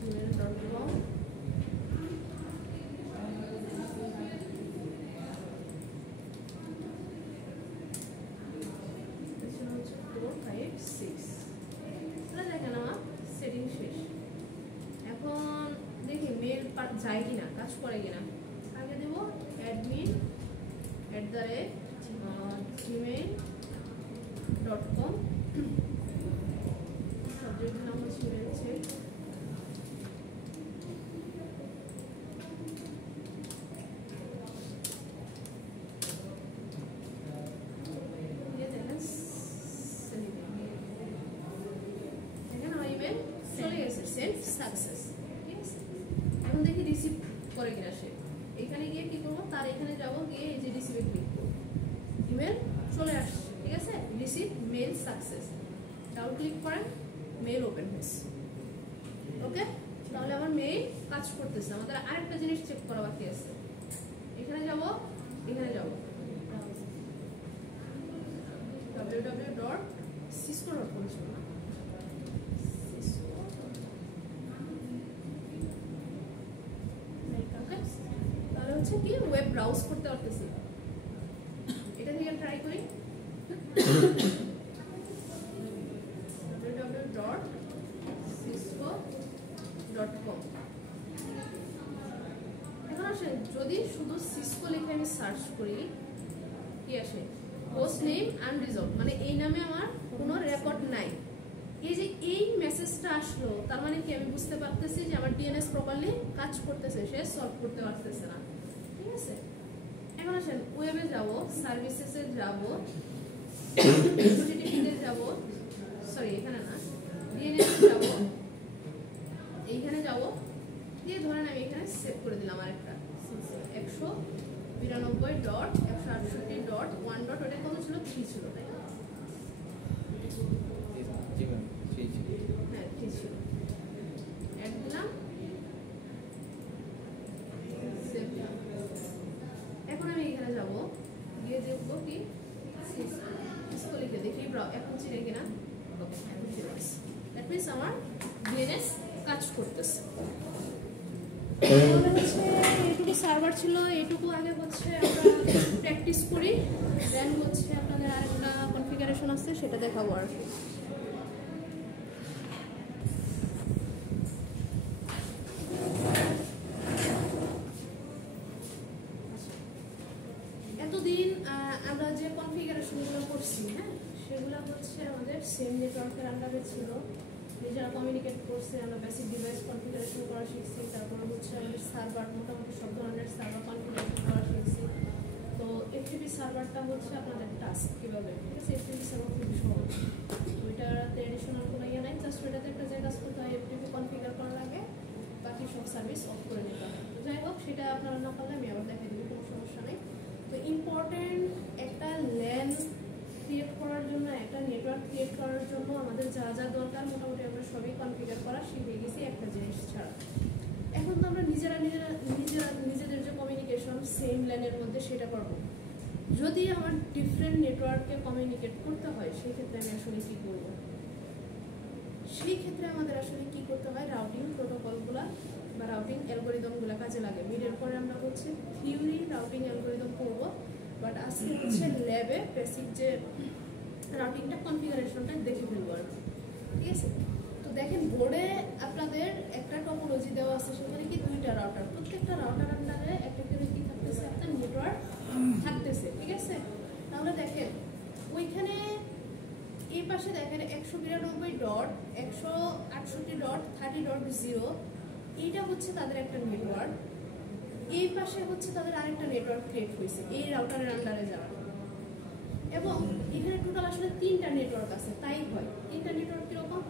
gmail.com। দেখেন আমার সেটিং শেষ। এখন দেখি মেল যায় কিনা, কাজ করে কিনা। আগে দেবো admin@gmail.com, সাবজেক্ট নাম হচ্ছে সাকসেস, ঠিক আছে? এখন দেখি রিসিভ করে কিনা সে। এখানে গিয়ে কি করবো, তার এখানে যাবো, গিয়ে এই যে রিসিভে ক্লিক করবো, ইমেল চলে আসছে, ঠিক আছে? Receive mail success, double click করেন, মেল ওপেন হয়েছে। ওকে, তাহলে আমার মেল কাজ করতেছে। আমাদের আরেকটা জিনিস চেক করা বাকি আছে। এখানে যাব, এখানে যাব www.cisco.com ছিল না, তাহলে হচ্ছে কি ওয়েব ব্রাউজ করতে পারতেছি। এটা থেকে ট্রাই করি www.cisco যদি শুধু সিসকো লিখে আমি সার্চ করি কি আসে, হোস্ট নেম আনরিজলভ, মানে এই নামে আমার কোনো রেকর্ড নাই। এই যে এই মেসেজটা আসলো তার মানে কি আমি বুঝতে পারতেছি যে আমার ডিএনএস প্রপারলি কাজ করতেছে, সে সলভ করতে পারতেছে না। ঠিক আছে, এখন আসেন ওয়েবে যাব, সার্ভিসেসে যাব, HTTP-তে যাব, সরি এখানে না, ডিএনএস যাব, এইখানে যাব, দিয়ে ধরেন আমি এখানে সেভ করে দিলাম আরেকটা 192.168.1. ওটা কত ছিল, 3 ছিল, তাই না? হ্যাঁ 3 ছিল, অ্যাড দিলাম, সেভ দিলাম। এখন আমি এখানে যাব, গিয়ে দেখবো কি সিসকো লিখে দেখি এখন চিনে কিনা। ওকে, এখন চিনে গেছে। দ্যাট মিনস আমার ডিএনএস কাজ করতেছে। এইটুকু সার্ভার ছিল, এইটুকু আগে হচ্ছে আমরা প্র্যাকটিস করি, দেন হচ্ছে আপনাদের আরেকটা কনফিগারেশন আছে সেটা দেখাবো আর কি। এতদিন আমরা যে কনফিগারেশনগুলো করছি, হ্যাঁ, সেগুলো হচ্ছে আমাদের সেম নেটওয়ার্কের আন্ডারে ছিল। নিজেরা কমিউনিকেট করছে, আমরা বেসিক ডিভাইস কনফিগারেশন করা শিখছি, তারপরে হচ্ছে আমাদের সার্ভার মোটামুটি সব ধরনের সার্ভার কনফিগারেশন করা শিখছি। তো FTP সার্ভারটা হচ্ছে আপনাদের টাস্ক কীভাবে, ঠিক আছে? FTP সার্ভার খুবই সহজ, ওইটাতে এডিশনাল কোনো ইয়ে নাই, জাস্ট ওইটাতে একটা জায়গা করতে হয়, FTP কনফিগার করা লাগে, বাকি সব সার্ভিস অফ করে নিতে হয়। তো যাই হোক, সেটা আপনারা না পারলে আমি আবার দেখাই দেবো, কোনো সমস্যা নেই। তো ইম্পর্টেন্ট একটা ল্যান ক্রিয়েট করার জন্য, একটা নেটওয়ার্ক ক্রিয়েট করার জন্য আমাদের যা যা দরকার মোটামুটি আমরা সবই কনফিগার করা শিখে গেছি একটা জিনিস ছাড়া। এখন তো আমরা নিজেদের যে কমিউনিকেশন সেম ল্যানের মধ্যে সেটা করব। যদি আমার ডিফারেন্ট নেটওয়ার্কে কমিউনিকেট করতে হয় সেই ক্ষেত্রে আমি আসলে কি করব? সেই ক্ষেত্রে আমাদের আসলে কি করতে হয়, রাউটিং প্রোটোকলগুলো বা রাউটিং অ্যালগোরিদমগুলো কাজে লাগে। মিডের পরে আমরা হচ্ছে থিওরি রাউটিং অ্যালগোরিদম করব, বাট আজকে হচ্ছে ল্যাবে বেসিক যে রাউটিংটা কনফিগারেশনটা দেখে ফেলবো আর কি। ঠিক আছে, তো দেখেন বোর্ডে আপনাদের একটা টপোলজি দেওয়া আছে, সেখানে কি 2টা রাউটার, প্রত্যেকটা রাউটার আন্ডারে একটা করে কি থাকতেছে, একটা নেটওয়ার্ক থাকতেছে। ঠিক আছে, তাহলে দেখেন ওইখানে এই পাশে দেখেন 192.168.30.0 এইটা হচ্ছে তাদের একটা নেটওয়ার্ক। এই পাশে হচ্ছে তাদের আরেকটা নেটওয়ার্ক ক্রিয়েট হয়েছে এই রাউটারের আন্ডারে যাওয়া, এবং এখানে টোটাল আসলে 3টা নেটওয়ার্ক আছে। তাই হয় 3টা নেটওয়ার্ক কিরকম,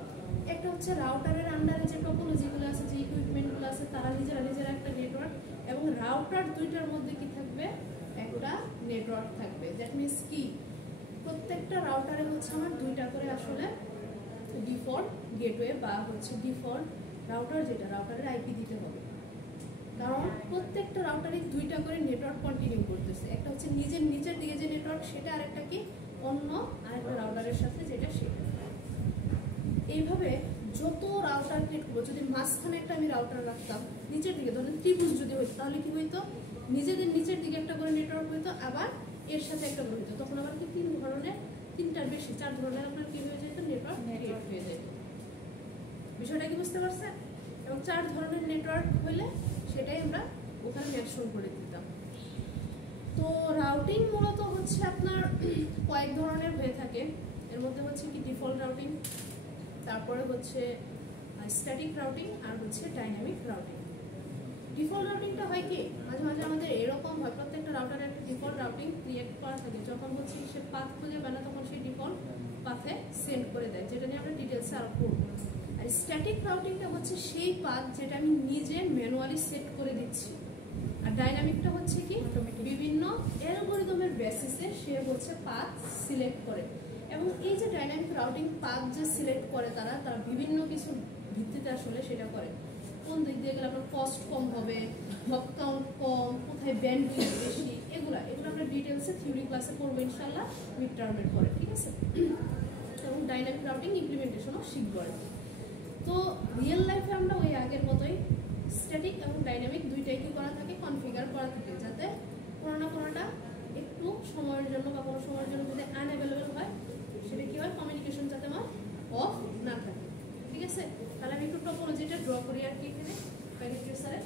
একটা হচ্ছে রাউটারের আন্ডারে যে টপোলজিগুলো আছে, যে ইকুইপমেন্টগুলো আছে, তারা নিজেরা একটা নেটওয়ার্ক, এবং রাউটার 2টার মধ্যে কি থাকবে, একটা নেটওয়ার্ক থাকবে। দ্যাট মিনস কি, প্রত্যেকটা রাউটারে হচ্ছে আমার 2টা করে আসলে ডিফল্ট গেটওয়ে বা হচ্ছে ডিফল্ট রাউটার, যেটা রাউটারের আইপি দিতে হবে, কারণ প্রত্যেকটা রাউটারে 2টা করে নেটওয়ার্ক কন্টিনিউ করতেছে। একটা হচ্ছে নিচের দিকে যে নেটওয়ার্ক সেটা, আরেকটা কি অন্য আরেকটা রাউটারের সাথে যেটা সেটা। এইভাবে যত রাউটার ক্রিয়েট করবো, যদি মাঝখানে একটা আমি রাউটার রাখতাম, নিচের দিকে ধরেন ত্রিভুজ যদি হইতো, তাহলে কি হইতো, নিজেদের নিচের দিকে একটা করে নেটওয়ার্ক হইতো, আবার এর সাথে একটা করে হইতো, তখন আবার কি 3টার বেশি 4 ধরনের আপনার কি হয়ে যেত, নেটওয়ার্ক ক্রিয়েট হয়ে যেত। বিষয়টা কি বুঝতে পারছেন? এবং 4 ধরনের নেটওয়ার্ক হইলে সেটাই আমরা ওখানে মেনশন করে দিতাম। তো রাউটিং মূলত হচ্ছে আপনার কয়েক ধরনের হয়ে থাকে, এর মধ্যে হচ্ছে কি ডিফল্ট রাউটিং, তারপরে হচ্ছে স্ট্যাটিক রাউটিং, আর হচ্ছে ডাইনামিক রাউটিং। ডিফল্ট রাউটিংটা হয় কি, মাঝে মাঝে আমাদের এরকম হয়, প্রত্যেকটা রাউটারে একটা ডিফল্ট রাউটিং ক্রিয়েট করা থাকে, যখন হচ্ছে সে পাথ খুঁজে পায় না তখন সেই ডিফল্ট পাথে সেন্ড করে দেয়, যেটা নিয়ে আমরা ডিটেলসে আরো করব। আর স্ট্যাটিক রাউটিংটা হচ্ছে সেই পাথ যেটা আমি নিজে ম্যানুয়ালি সেট করে দিচ্ছি, আর ডাইনামিকটা হচ্ছে কি বিভিন্ন অ্যালগরিদমের বেসিসে সে হচ্ছে পাথ সিলেক্ট করে। এবং এই যে ডাইনামিক রাউটিং পাথ যে সিলেক্ট করে তারা বিভিন্ন কিছু ভিত্তিতে আসলে সেটা করে, কোন দিক দিয়ে গেলে আপনার কস্ট কম হবে, হপ কাউন্ট কম, কোথায় ব্যান্ডউইথ বেশি, এগুলো আমরা ডিটেলসে থিওরি ক্লাসে পড়বো ইনশাআল্লাহ মিড টার্মের পরে। ঠিক আছে, এবং ডাইনামিক রাউটিং ইমপ্লিমেন্টেশনও শিখবো আর কি। তো রিয়েল লাইফে আমরা ওই আগের মতোই স্ট্যাটিক এবং ডাইনামিক দুইটাই কি করা থাকে, কনফিগার করা থাকে, যাতে কোনো না কোনোটা একটু সময়ের জন্য বা কোনো সময়ের জন্য যদি আনঅ্যাভেলেবেল হয়, সেটা কি হয়, কমিউনিকেশন যাতে আমার অফ না থাকে। ঠিক আছে, তাহলে আমি একটু টপোলজিটা ড্র করি আর কি। এখানে প্যাকেট ট্রেসারে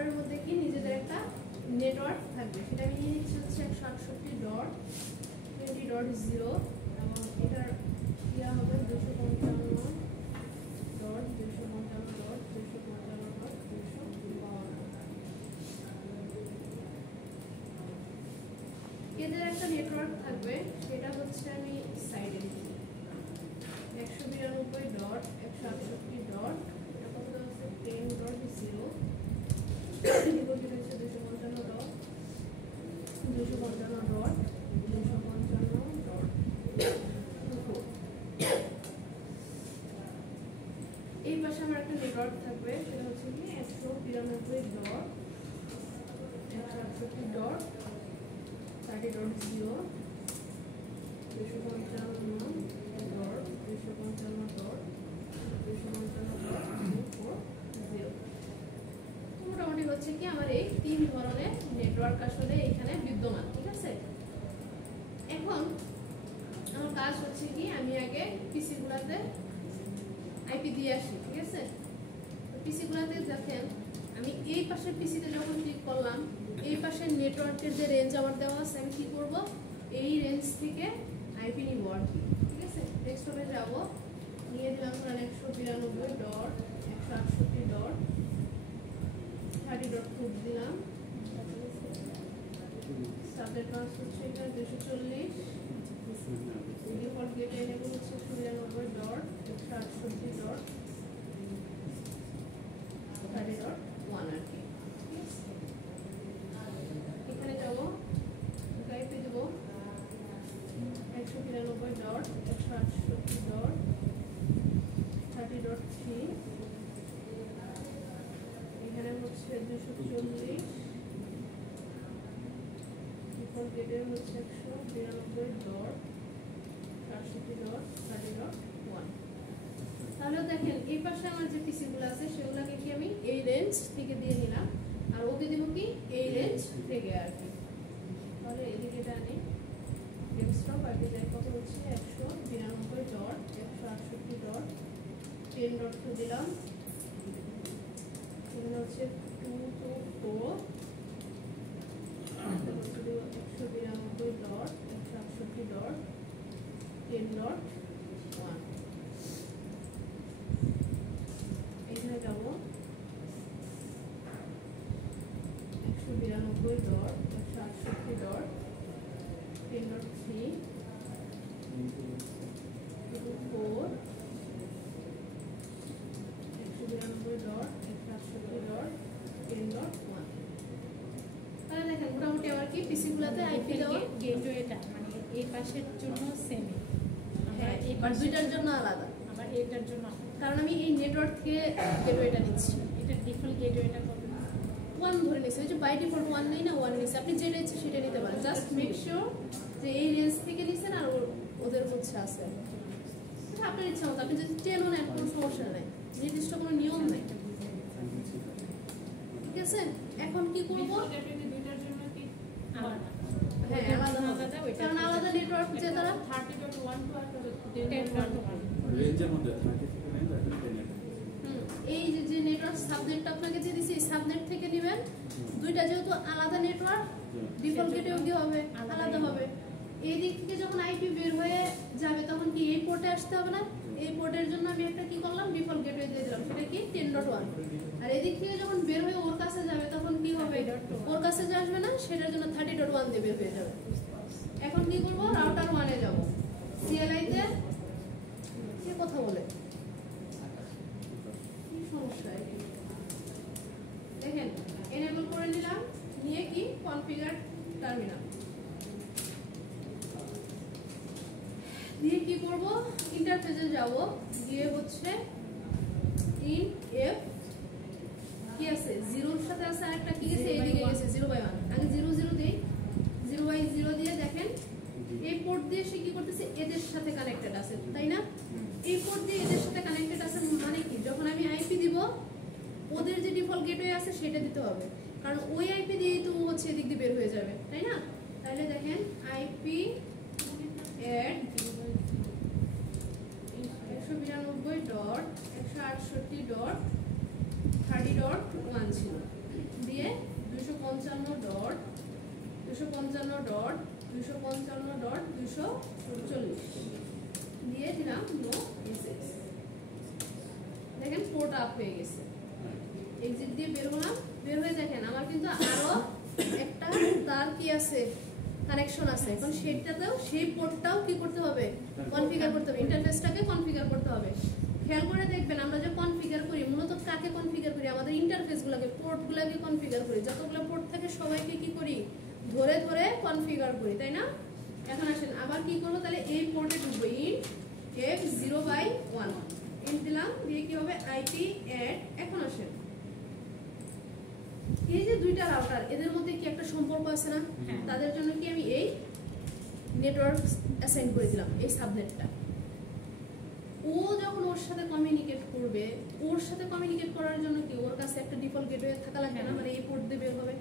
সার্ভারের মধ্যে কি নিজেদের একটা নেটওয়ার্ক থাকবে, সেটা আমি নিয়ে নিচ্ছি হচ্ছে 168.20.0 এবং এটার ইয়া হবে 255.255.255. এদের একটা নেটওয়ার্ক থাকবে, সেটা হচ্ছে আমি সাইডে নিচ্ছি 192.168. এটা কত হচ্ছে 10.0 ডিপোজিট হচ্ছে 255.255.255. এই পাশে আমার একটা নেটওয়ার্ক থাকবে, সেটা হচ্ছে কি 192.168.30.0 মোটামুটি হচ্ছে কি আমার এই 3 ধরনের নেটওয়ার্ক আসলে এখানে বিদ্যমান। ঠিক আছে, এখন আমার কাজ হচ্ছে কি আমি আগে পিসি গুলাতে আইপি দিয়ে আসি। ঠিক আছে, পিসি গুলাতে দেখেন আমি এই পাশের পিসিতে যখন ক্লিক করলাম, এই পাশের নেটওয়ার্কের যে রেঞ্জ আমার দেওয়া আছে, আমি কি করব এই রেঞ্জ থেকে আইপি নিব আর কি। ঠিক আছে, ডেস্কটপে যাব, নিয়ে দিলাম 192.168.30. দিলাম, সাবজেক্ট মার্কস হচ্ছে এটা 240, ডিফল্ট গেট এনেবল হচ্ছে 192.168.30.1 আর কি। এখানে যাব, আইপি দেব 193.168.30.3, এখানে হচ্ছে 240, ডিফল্ট গেটের হচ্ছে 192.168.30.1। তাহলে দেখেন এই পাশে আমার যে পিসি গুলো আছে সেগুলোকে কি আমি এই রেঞ্জ থেকে দিয়ে নিলাম, আর ওকে দেবো কি এই রেঞ্জ থেকে আর কি। তাহলে এদিকে টানি ডেস্কটপ আগে যাই, কত হচ্ছে 192.168.10.2 দিলাম, এখানে হচ্ছে 224, 192.168.10.1। এখানে যাব 192.168.10.3, 4, 192.168.10.1। তাহলে দেখেন মোটামুটি আমার কি পিসি গুলাতে আইপি দেওয়া গেটওয়েটা মানে এই পাশের জন্য সেম, হ্যাঁ, এবার দুইটার জন্য আলাদা, আবার এটার জন্য কারণ আমি এই নেটওয়ার্ক থেকে গেটওয়েটা নিচ্ছি। এটা ডিফল্ট গেটওয়েটা কত 1 ধরে নিচ্ছি, ওই যে বাই ডিফল্ট 1 নেই না, 1 নিচ্ছি। আপনি যেটা ইচ্ছে সেটা নিতে পারেন, জাস্ট মেক শিওর যে এই রেঞ্জ থেকে নিছেন আর ওদের হচ্ছে আছে। আপনার ইচ্ছা মতো আপনি যদি 10ও নেন কোনো সমস্যা নেই, নির্দিষ্ট কোনো নিয়ম নেই। ঠিক আছে, এখন কি করবো, দুইটার জন্য কি আলাদা? হ্যাঁ আলাদা হবে, কারণ আলাদা নেটওয়ার্ক যে তারা 30.1 to 10.1 রেঞ্জের মধ্যে 30 থেকে 10 এই যে নেটওয়ার্ক সাবনেট আপনাকে দিয়ে দিছি, এই সাবনেট থেকে নেবেন। দুইটা যেহেতু আলাদা নেটওয়ার্ক, ডিফল্ট গেটেও কি হবে আলাদা হবে। এই দিক থেকে যখন আইপি বের হয়ে যাবে তখন কি এই পোর্টে আসতে হবে না, এই পোর্টের জন্য আমি একটা কি করলাম ডিফল্ট গেটওয়ে দিয়ে দিলাম, সেটা কি 10.1। আর এদিক থেকে যখন বের হয়ে ওর কাছে যাবে তখন কি হবে, ওর কাছে যে আসবে না সেটার জন্য 30.1 দিয়ে বের হয়ে যাবে। এখন কি করব, রাউটার 1 এ যাব, সিএলআই তে কি কথা বলে কি সমস্যা, দেখেন এনেবল করে নিলাম, নিয়ে কি কনফিগার টার্মিনাল দিয়ে কি করব, ইন্টারফেসে যাব, গিয়ে হচ্ছে ইন এফ কি আছে 0 এর সাথে আছে আরেকটা কি গেছে, এইদিকে গেছে 0/1, আগে 0 0 দেই, 0/0 দিয়ে দেখেন এই পোর্ট দিয়ে সে কি করতেছে এদের সাথে কানেক্টেড আছে, তাই না? এই পোর্ট দিয়ে এদের সাথে কানেক্টেড আছে মানে কি, যখন আমি আইপি দিব ওদের যে ডিফল্ট গেটওয়ে আছে সেটা দিতে হবে, কারণ ওই আইপি দিয়েই তো হচ্ছে এদিক দিয়ে বের হয়ে যাবে, তাই না? তাহলে দেখেন আইপি অ্যাড 192.168.30.1 ছিল, দিয়ে দিয়ে 255.255.240 দিয়ে দিলাম নো এসএস। দেখেন পোর্ট আপ হয়ে গেছে। এক্সিট দিয়ে বের হলাম, বের হয়ে দেখেন আমার কিন্তু আরো একটা তার কি আছে, কানেকশন আছে। এখন সেটাতেও সেই পোর্টটাও কি করতে হবে, কনফিগার করতে হবে, ইন্টারফেসটাকে কনফিগার করতে হবে। খেয়াল করে দেখবেন আমরা যে কনফিগার করি মূলত কাকে কনফিগার করি, আমাদের ইন্টারফেসগুলোকে, পোর্টগুলোকে কনফিগার করি। যতগুলো পোর্ট থাকে সবাইকে কি করি, ধরে ধরে কনফিগার করি, তাই না? এখন আসেন আবার কি করবো, তাহলে এই পোর্টে ঢুকবো, ইন F0/1 এন্ড দিলাম, দিয়ে কি হবে আইপি অ্যাড। এখন আসেন এই যে দুইটা রাউটার এদের মধ্যে কি একটা সম্পর্ক আছে না, তাদের জন্য কি আমি এই নেটওয়ার্ক অ্যাসাইন করে দিলাম, এই সাবনেটটা। ও যখন ওর সাথে কমিউনিকেট করবে, ওর সাথে কমিউনিকেট করার জন্য কি ওর কাছে একটা ডিফল্ট গেটওয়ে থাকা লাগবে না, মানে এই পোর্ট দিয়ে বের হবে।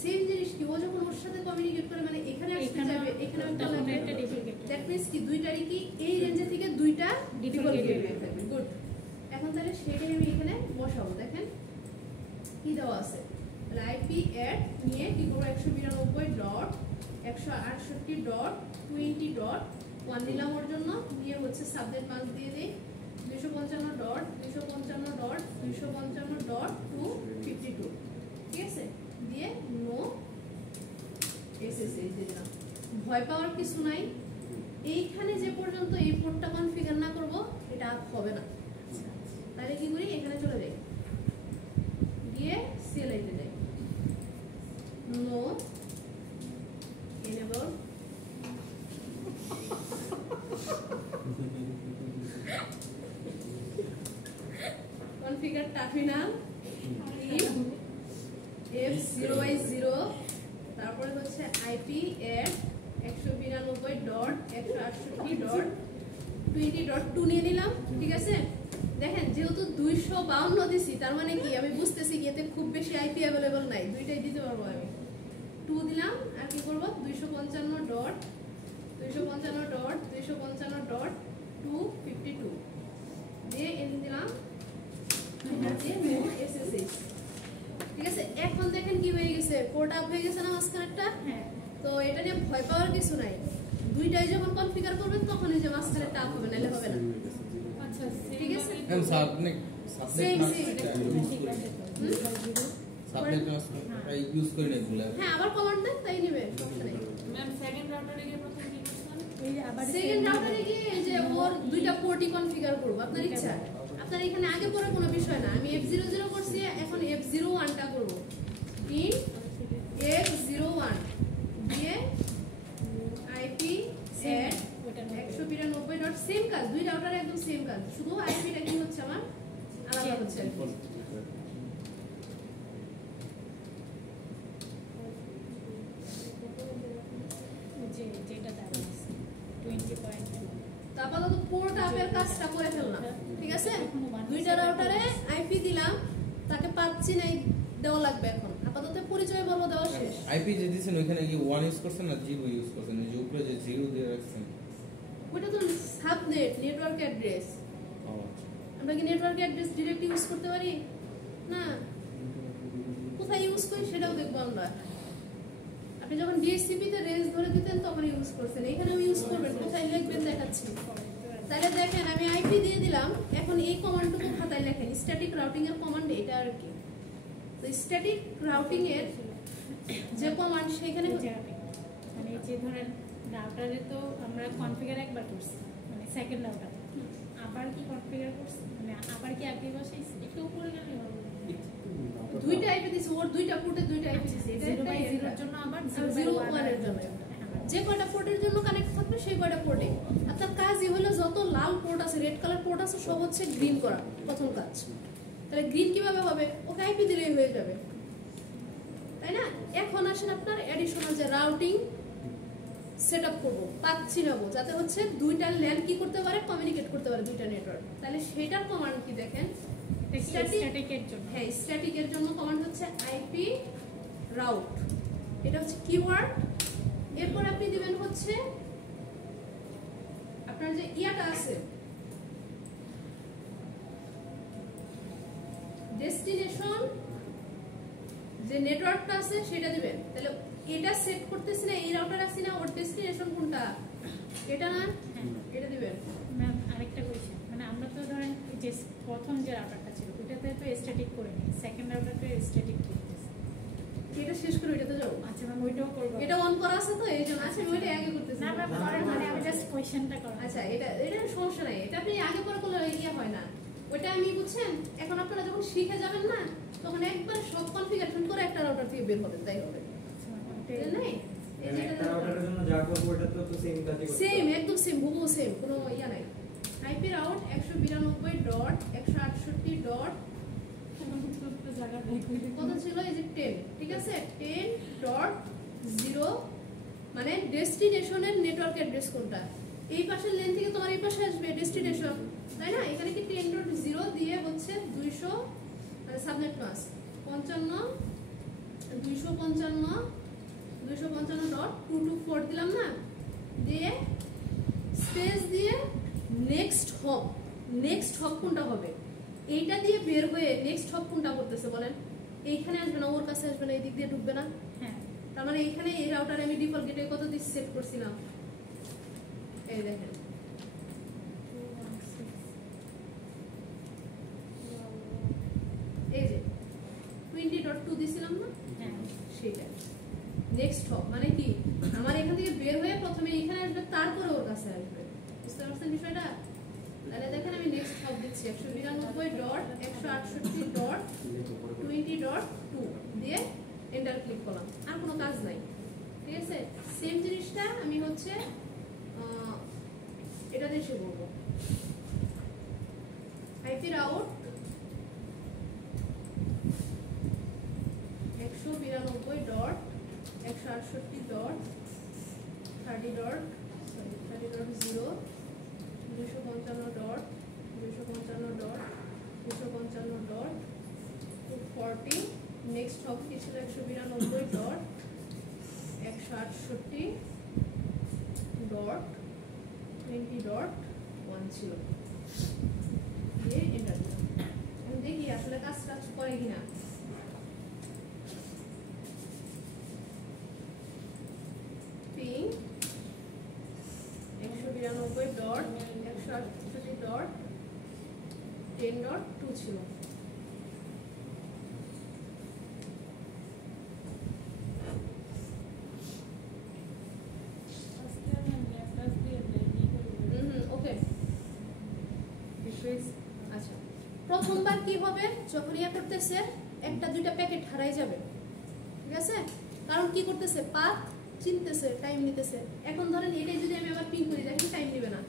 সেম জিনিস কি ও যখন ওর সাথে কমিউনিকেট করে, মানে এখানে আসতে যাবে, এখানে একটা লাগবে একটা ডিফল্ট গেটওয়ে। দ্যাট মিন্স কি দুইটারই কি এই রেঞ্জে থেকে দুইটা ডিফল্ট গেটওয়ে থাকবে। গুড। এখন তাহলে সেটাই আমি এখানে বসাবো। দেখেন কি দেওয়া আছে, আইপি অ্যাড নিয়ে কি করবো 192.168.20.1 নিলাম ওর জন্য, দিয়ে হচ্ছে সাবজেক্ট মার্ক দিয়ে দিই 255.255.255.252, ঠিক আছে? দিয়ে নো এসএসএস দিয়ে দিলাম। ভয় পাওয়ার কিছু নাই, এইখানে যে পর্যন্ত এই পোর্টটা কনফিগার না করব এটা হবে না। তাহলে কি করি, এখানে চলে যাই, দিয়ে সিএলআইতে যাই, no enable configure terminal F0/0, তারপরে হচ্ছে আইপি অ্যাড 192.168.20.2 নিয়ে নিলাম, ঠিক আছে? দেখেন যেহেতু 252 দিছি, তার মানে কি আমি বুঝতেছি কি এতে খুব বেশি আইপি অ্যাভেলেবল নাই, দুইটাই দিতে পারবো আমি। 2 দিলাম, আর কি করব 255.255.252 দিয়ে এনে দিলাম, দিয়ে নো এসএসএস, ঠিক আছে? এখন দেখেন কি হয়ে গেছে, পোর্ট আপ হয়ে গেছে না মাঝখানেরটা। তো এটা নিয়ে ভয় পাওয়ার কিছু নাই, দুইটাই যখন কনফিগার করবেন তখনই যে মাঝখানে টাপ হবে, নাহলে হবে না। আচ্ছা ঠিক আছে, हम साबनेट यूज করি না এগুলা। হ্যাঁ আবার কমান্ড দেন, তাই নেবে, সমস্যা নেই। ম্যাম সেকেন্ড রাউটারে গিয়ে প্রথম কি করছেন, এই যে আবার সেকেন্ড রাউটারে গিয়ে এই যে ওর দুইটা পোর্টই কনফিগার করব, আপনার ইচ্ছা। আপনার এখানে আগে পরে কোনো বিষয় না, আমি F00 করছি, এখন F01টা করব। ইন F01 দিয়ে আইপি অ্যাড 192. সেম কাজ, দুই রাউটারে একদম সেম কাজ, শুধু আইপিটা কি হচ্ছে আমার আলাদা হচ্ছে। যেটা দেওয়া আছে 20.2 আপাতত পোর্ট আপের কাজটা করে ফেললাম, ঠিক আছে? দুইটা রাউটারে আইপি দিলাম, তাকে পাচ্ছি নাই, দেওয়া লাগবে। এখন আপাতত পরিচয় বলবো দেওয়া শেষ। আইপি যে দিছেন ওখানে কি 1 ইউজ করছেন না 0 ইউজ করছেন, যে উপরে যে 0 দিয়ে রাখছেন ওটা তো সাবনেট, নেটওয়ার্ক অ্যাড্রেস। আমরা কি নেটওয়ার্ক অ্যাড্রেস ডাইরেক্ট ইউজ করতে পারি না? কোথায় ইউজ করি সেটাও দেখবো আমরা। আপনি যখন ডিএসসিপি তে রেঞ্জ ধরে দিতেন তখন ইউজ করছেন, এখানেও ইউজ করবেন, কোথায় লিখবেন দেখাচ্ছি। তাহলে দেখেন আমি আইপি দিয়ে দিলাম, এখন এই কমান্ডটুকু খাতায় লেখেন, স্ট্যাটিক রাউটিং এর কমান্ড এটা আর কি। তো স্ট্যাটিক রাউটিং এর যে কমান্ড সেখানে মানে যে ধরেন রাউটারে তো আমরা কনফিগার একবার করছি, মানে সেকেন্ড রাউটার আবার কি কনফিগার করছি, মানে আবার কি আইপি বসাইছি, একটু উপরে গেলে হবে। দুইটা আইপি দিছি, ওর দুইটা পোর্টে দুইটা আইপি দিছি, এটা 0/0 এর জন্য আবার 0/1 এর জন্য। যে কয়টা পোর্টের জন্য কানেক্ট থাকবে সেই কয়টা পোর্টে। আপনার কাজই হলো যত লাল পোর্ট আছে, রেড কালার পোর্ট আছে, সব হচ্ছে গ্রিন করা, প্রথম কাজ। তাহলে গ্রিন কিভাবে হবে, ওকে আইপি দিলেই হয়ে যাবে, তাই না? এখন আসেন আপনার অ্যাডিশনাল যে রাউটিং সেটআপ করব, পাচ্ছি নেবো যাতে হচ্ছে দুইটা ল্যান কি করতে পারে, কমিউনিকেট করতে পারে দুইটা নেটওয়ার্ক। তাহলে সেটার কমান্ড কি দেখেন, স্ট্যাটিকের জন্য। হ্যাঁ স্ট্যাটিকের জন্য কমান্ড হচ্ছে আইপি রাউট, এটা হচ্ছে কিওয়ার্ড। এরপর আপনি দিবেন হচ্ছে আপনার যে ইয়াটা আছে, ডেস্টিনেশন যে নেটওয়ার্কটা আছে সেটা দিবেন। তাহলে এটা সেট করতেছি না, এই রাউটার আছে না, ওর ডেস্টিনেশন কোনটা এটা না, এটা দিবেন। ম্যাম আরেকটা কোয়েশ্চেন, মানে আমরা তো ধরেন যে প্রথম যে রাউটারটা ছিল ওটাতে তো স্ট্যাটিক করে নিই, সেকেন্ড রাউটারটা স্ট্যাটিক করতেছি, এটা শেষ করে এটাতে যাও। আচ্ছা ম্যাম ওইটাও করবো? এটা অন করা আছে তো এই জন্য। আচ্ছা আমি ওইটা আগে করতেছি না ম্যাম করেন, মানে আমি জাস্ট কোয়েশ্চেনটা করা। আচ্ছা এটা সমস্যা নাই, এটা আপনি আগে পরে করলে ইয়ে হয় না। ওইটা আমি বুঝছেন, এখন আপনারা যখন শিখে যাবেন না তখন একবার সব কনফিগারেশন করে একটা রাউটার থেকে বের হবেন, তাই হবে নাই? সেম একদম সেম হুবহু সেম, কোনো ইয়া নাই। IP route 192.168. কত ছিল? এই যে 10, ঠিক আছে, 10.0 মানে ডেস্টিনেশনের নেটওয়ার্ক অ্যাড্রেস কোনটা, এই পাশের লেন থেকে তোমার এই পাশে আসবে ডেস্টিনেশন, তাই না? এখানে কি 10.0 দিয়ে হচ্ছে 200 মানে সাবনেট মাস্ক 255.254 দিলাম না, দিয়ে স্পেস দিয়ে নেক্সট হপ কোনটা হবে এইটা দিয়ে বের হয়ে নেক্সট হপ কোনটা করতেছে বলেন? এইখানে আসবে না, ওর কাছে আসবে না, এই দিক দিয়ে ঢুকবে না। হ্যাঁ, তার মানে এইখানে এই রাউটারে আমি ডিফল্ট গেটে কত দিয়ে সেট করছিলাম, এই দেখেন 216 এই যে 20.2 দিছিলাম না, হ্যাঁ সেটা নেক্সট হপ মানে কি আমার এখান থেকে বের হয়ে প্রথমে এইখানে আসবে, তারপরে ওর কাছে আসবে। বুঝতে পারছেন বিষয়টা? তাহলে দেখেন আমি নেক্সট হপ দিচ্ছি 192.168.20.2 দিয়ে এন্টার ক্লিক করলাম, আর কোনো কাজ নাই, ঠিক আছে? সেম জিনিসটা আমি হচ্ছে এটা দিয়ে শুরু করবো। আইপি রাউট 192.168.255.240 নেক্সট হপ কি ছিল 192.168.20.1 ছিল, দিয়ে এন্টার দিলাম। আমি দেখি আসলে কাজ করে কিনা। পিং 192.168.10.2 ছিল। ওকে আচ্ছা, প্রথমবার কি হবে যখন ইয়া করতেছে একটা দুইটা প্যাকেট হারাই যাবে, ঠিক আছে? কারণ কি করতেছে, পাথ চিনতেছে, টাইম নিতেছে। এখন ধরেন এটাই যদি আমি আবার পিং করি দেখেন টাইম নেবে না,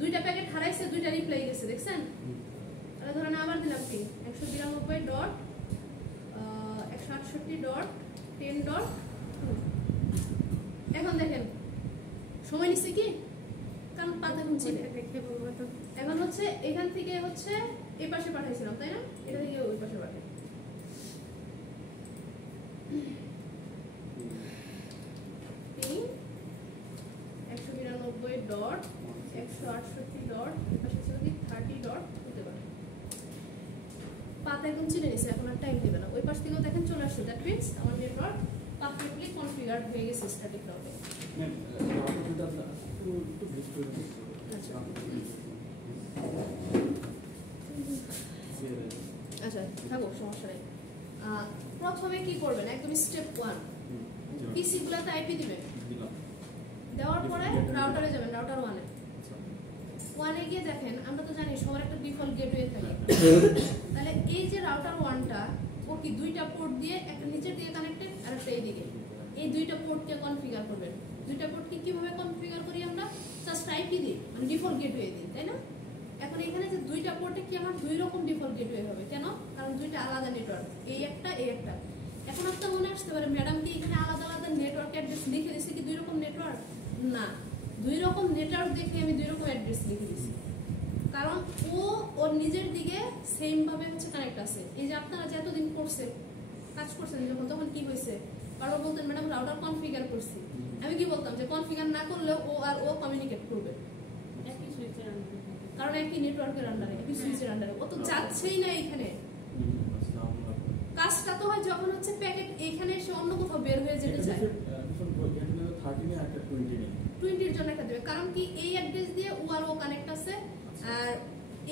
দুইটা প্যাকেট হারাইছে, দুইটা রিপ্লাই গেছে, দেখছেন? তাহলে ধরেন আবার দিলাম পিং 192.168.10.2 এখন দেখেন সময় নিচ্ছে কি, কারণ পাথ এখন চিনে। দেখে বলবো তো। এখন হচ্ছে এখান থেকে হচ্ছে এই পাশে পাঠাইছিলাম, তাই না? এটা থেকে ওই পাশে পাঠাই। পিং 192.168. এই পাশে ছিল কি 30. হতে পারে পাথ একদম চিনে নিছে, এখন আর টাইম দেবে না। ওই পাশ থেকেও দেখেন চলে আসছে, দ্যাট মিন্স আমার নেটওয়ার্ক পারফেক্টলি কনফিগার হয়ে গেছে স্ট্যাটিক রাউটে। আচ্ছা থাকুক, সমস্যা নেই। প্রথমে কি করবেন, একদম স্টেপ 1 পিসি গুলাতে আইপি দিবেন, দেওয়ার পরে রাউটারে যাবেন, রাউটার 1 এ গিয়ে দেখেন আমরা তো জানি সবার একটা ডিফল্ট গেটওয়ে থাকে। তাহলে এই যে রাউটার 1টা ও কি দুইটা পোর্ট দিয়ে, একটা নিচের দিকে কানেক্টেড আর একটা এইদিকে, এই দুইটা পোর্টকে কনফিগার করবেন। দুইটা পোর্টকে কিভাবে কনফিগার করি আমরা, জাস্ট আইপি দিই, মানে ডিফল্ট গেটওয়ে দিই, তাই না? এখন এখানে যে দুইটা পোর্টে কি আমার দুই রকম ডিফল্ট গেটওয়ে হবে, কেন? কারণ দুইটা আলাদা নেটওয়ার্ক, এই একটা এই একটা। এখন আপনার মনে আসতে পারে ম্যাডাম কি এখানে আলাদা আলাদা নেটওয়ার্ক অ্যাড্রেস লিখে দিয়েছে কি দুই রকম নেটওয়ার্ক? না, দুই রকম নেটওয়ার্ক দেখে আমি দুই রকম অ্যাড্রেস লিখে দিয়েছি, কারণ ও ওর নিজের দিকে সেম ভাবে হচ্ছে কানেক্ট আছে। এই যে আপনারা যে এতদিন কাজ করছেন যখন, তখন কি হয়েছে, বারবার বলতেন ম্যাডাম রাউটার কনফিগার করছি, আমি কি বলতাম যে কনফিগার না করলেও ও আর ও কমিউনিকেট করবে, কারণ একই নেটওয়ার্কের আন্ডারে, একই সুইচের আন্ডারে, ও তো যাচ্ছেই না এখানে। কাজটা তো হয় যখন হচ্ছে প্যাকেট এইখানে এসে অন্য কোথাও বের হয়ে যেতে চায়। 20 এর জন্য একটা দেবে, কারণ কি এই অ্যাড্রেস দিয়ে ওয়ারও কানেক্ট আছে, আর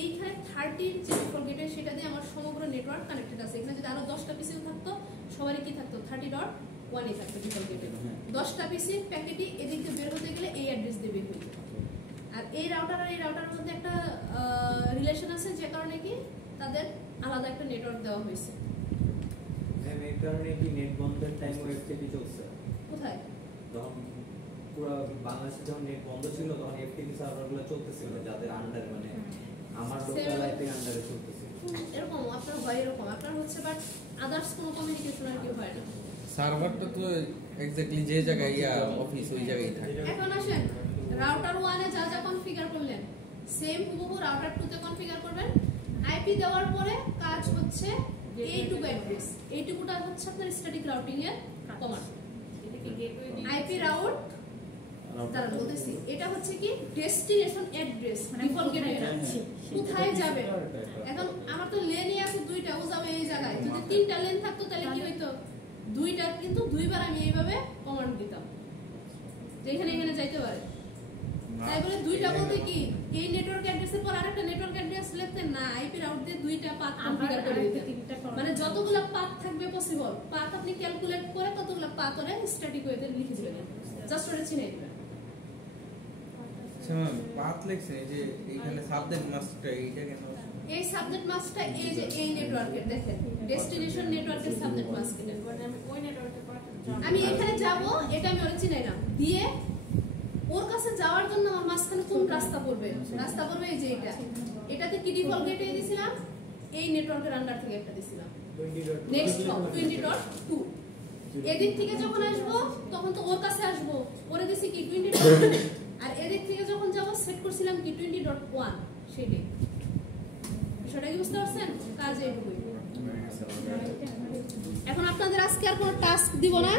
এইখানে 30 যে ডিফল্ট গেটে সেটা দিয়ে আমার সমগ্র নেটওয়ার্ক কানেক্টেড আছে। এখানে যদি আরো 10টা পিসিও থাকতো সবারই কি থাকতো 30.1 থাকতো ডিফল্ট গেটে। 10টা পিসি প্যাকেটই এদিক দিয়ে বের হতে গেলে এই অ্যাড্রেস দিয়ে বের হয়ে যেত। আর এই রাউটার আর এই রাউটারের মধ্যে একটা রিলেশন আছে, যে কারণে কি তাদের আলাদা একটা নেটওয়ার্ক দেওয়া হয়েছে। এই কারণে কি নেট বন্ধের টাইম এফটিপি চলছে কোথায়? যখন পুরো বাংলাদেশে যখন নেট বন্ধ ছিল তখন এফটিপি সার্ভারগুলো চলতেছিল, যাদের আন্ডারে মানে আমার লোকাল আইপি আন্ডারে চলতেছিল। এরকম আপনার হয়, এরকম আপনার হচ্ছে, বাট আদার্স কোনো কমিউনিকেশন আর কি হয় না। সার্ভারটা তো এক্স্যাক্টলি যে জায়গায় অফিস ওই জায়গায় থাকে। এখন আসেন রাউটার 1 এ যা যা কনফিগার করলেন সেম হুবহু রাউটার 2 তে কনফিগার করবেন। আইপি দেওয়ার পরে কাজ হচ্ছে এইটুকু অ্যাড্রেস, এইটুকুটা হচ্ছে আপনার স্ট্যাটিক রাউটিং এর কমান্ড। এটা কি গেটওয়ে দিয়ে আইপি রাউট তারা বলতেছি এটা হচ্ছে কি ডেস্টিনেশন অ্যাড্রেস, ডিফল্ট গেটওয়ে কোথায় যাবে। এখন আমার তো লেনই আছে দুইটা, ও যাবে এই জায়গায়। যদি 3টা লেন থাকতো তাহলে কি হইতো, দুইটা কিন্তু দুইবার আমি এইভাবে কমান্ড দিতাম যে এখানে এখানে যাইতে পারে। তাই বলে দুইটা বলতে কি এই নেটওয়ার্ক অ্যাড্রেসের পর আরেকটা নেটওয়ার্ক অ্যাড্রেস লিখতে না, আইপি রাউট দিয়ে দুইটা পাথ কনফিগার করে দিতে। মানে যতগুলো পাথ থাকবে পসিবল পাথ আপনি ক্যালকুলেট করে ততগুলো পাথ করে স্ট্যাটিক ওয়েতে লিখে দিবেন, জাস্ট ওটা চিনে দিবেন। আচ্ছা ম্যাম, পাথ লেখছেন এই যে এইখানে সাবজেক্ট মাস্কটা এইটা কেন? এই সাবজেক্ট মাস্কটা এই যে এই নেটওয়ার্কের দেখেন ডেস্টিনেশন নেটওয়ার্কের সাবজেক্ট মাস্ক এটা। মানে আমি ওই নেটওয়ার্কে আমি এখানে যাব, এটা আমি ওরে চিনাই না দিয়ে ওর কাছে যাওয়ার জন্য আমার মাঝখানে কোন রাস্তা পড়বে, রাস্তা পড়বে এই যে এটা। এটাতে কি ডিফল্ট গেটে দিয়েছিলাম, এই নেটওয়ার্কের আন্ডার থেকে একটা দিয়েছিলাম নেক্সট 20.2। এদিক থেকে যখন আসবো তখন তো ওর কাছে আসবো, ওরে দিছি কি 20.2, আর এদিক থেকে যখন যাব সেট করছিলাম কি 20.1 সেটাই। বিষয়টা কি বুঝতে পারছেন? কাজ এইটুকুই। এখন আপনাদের আজকে আর কোনো টাস্ক দিব না,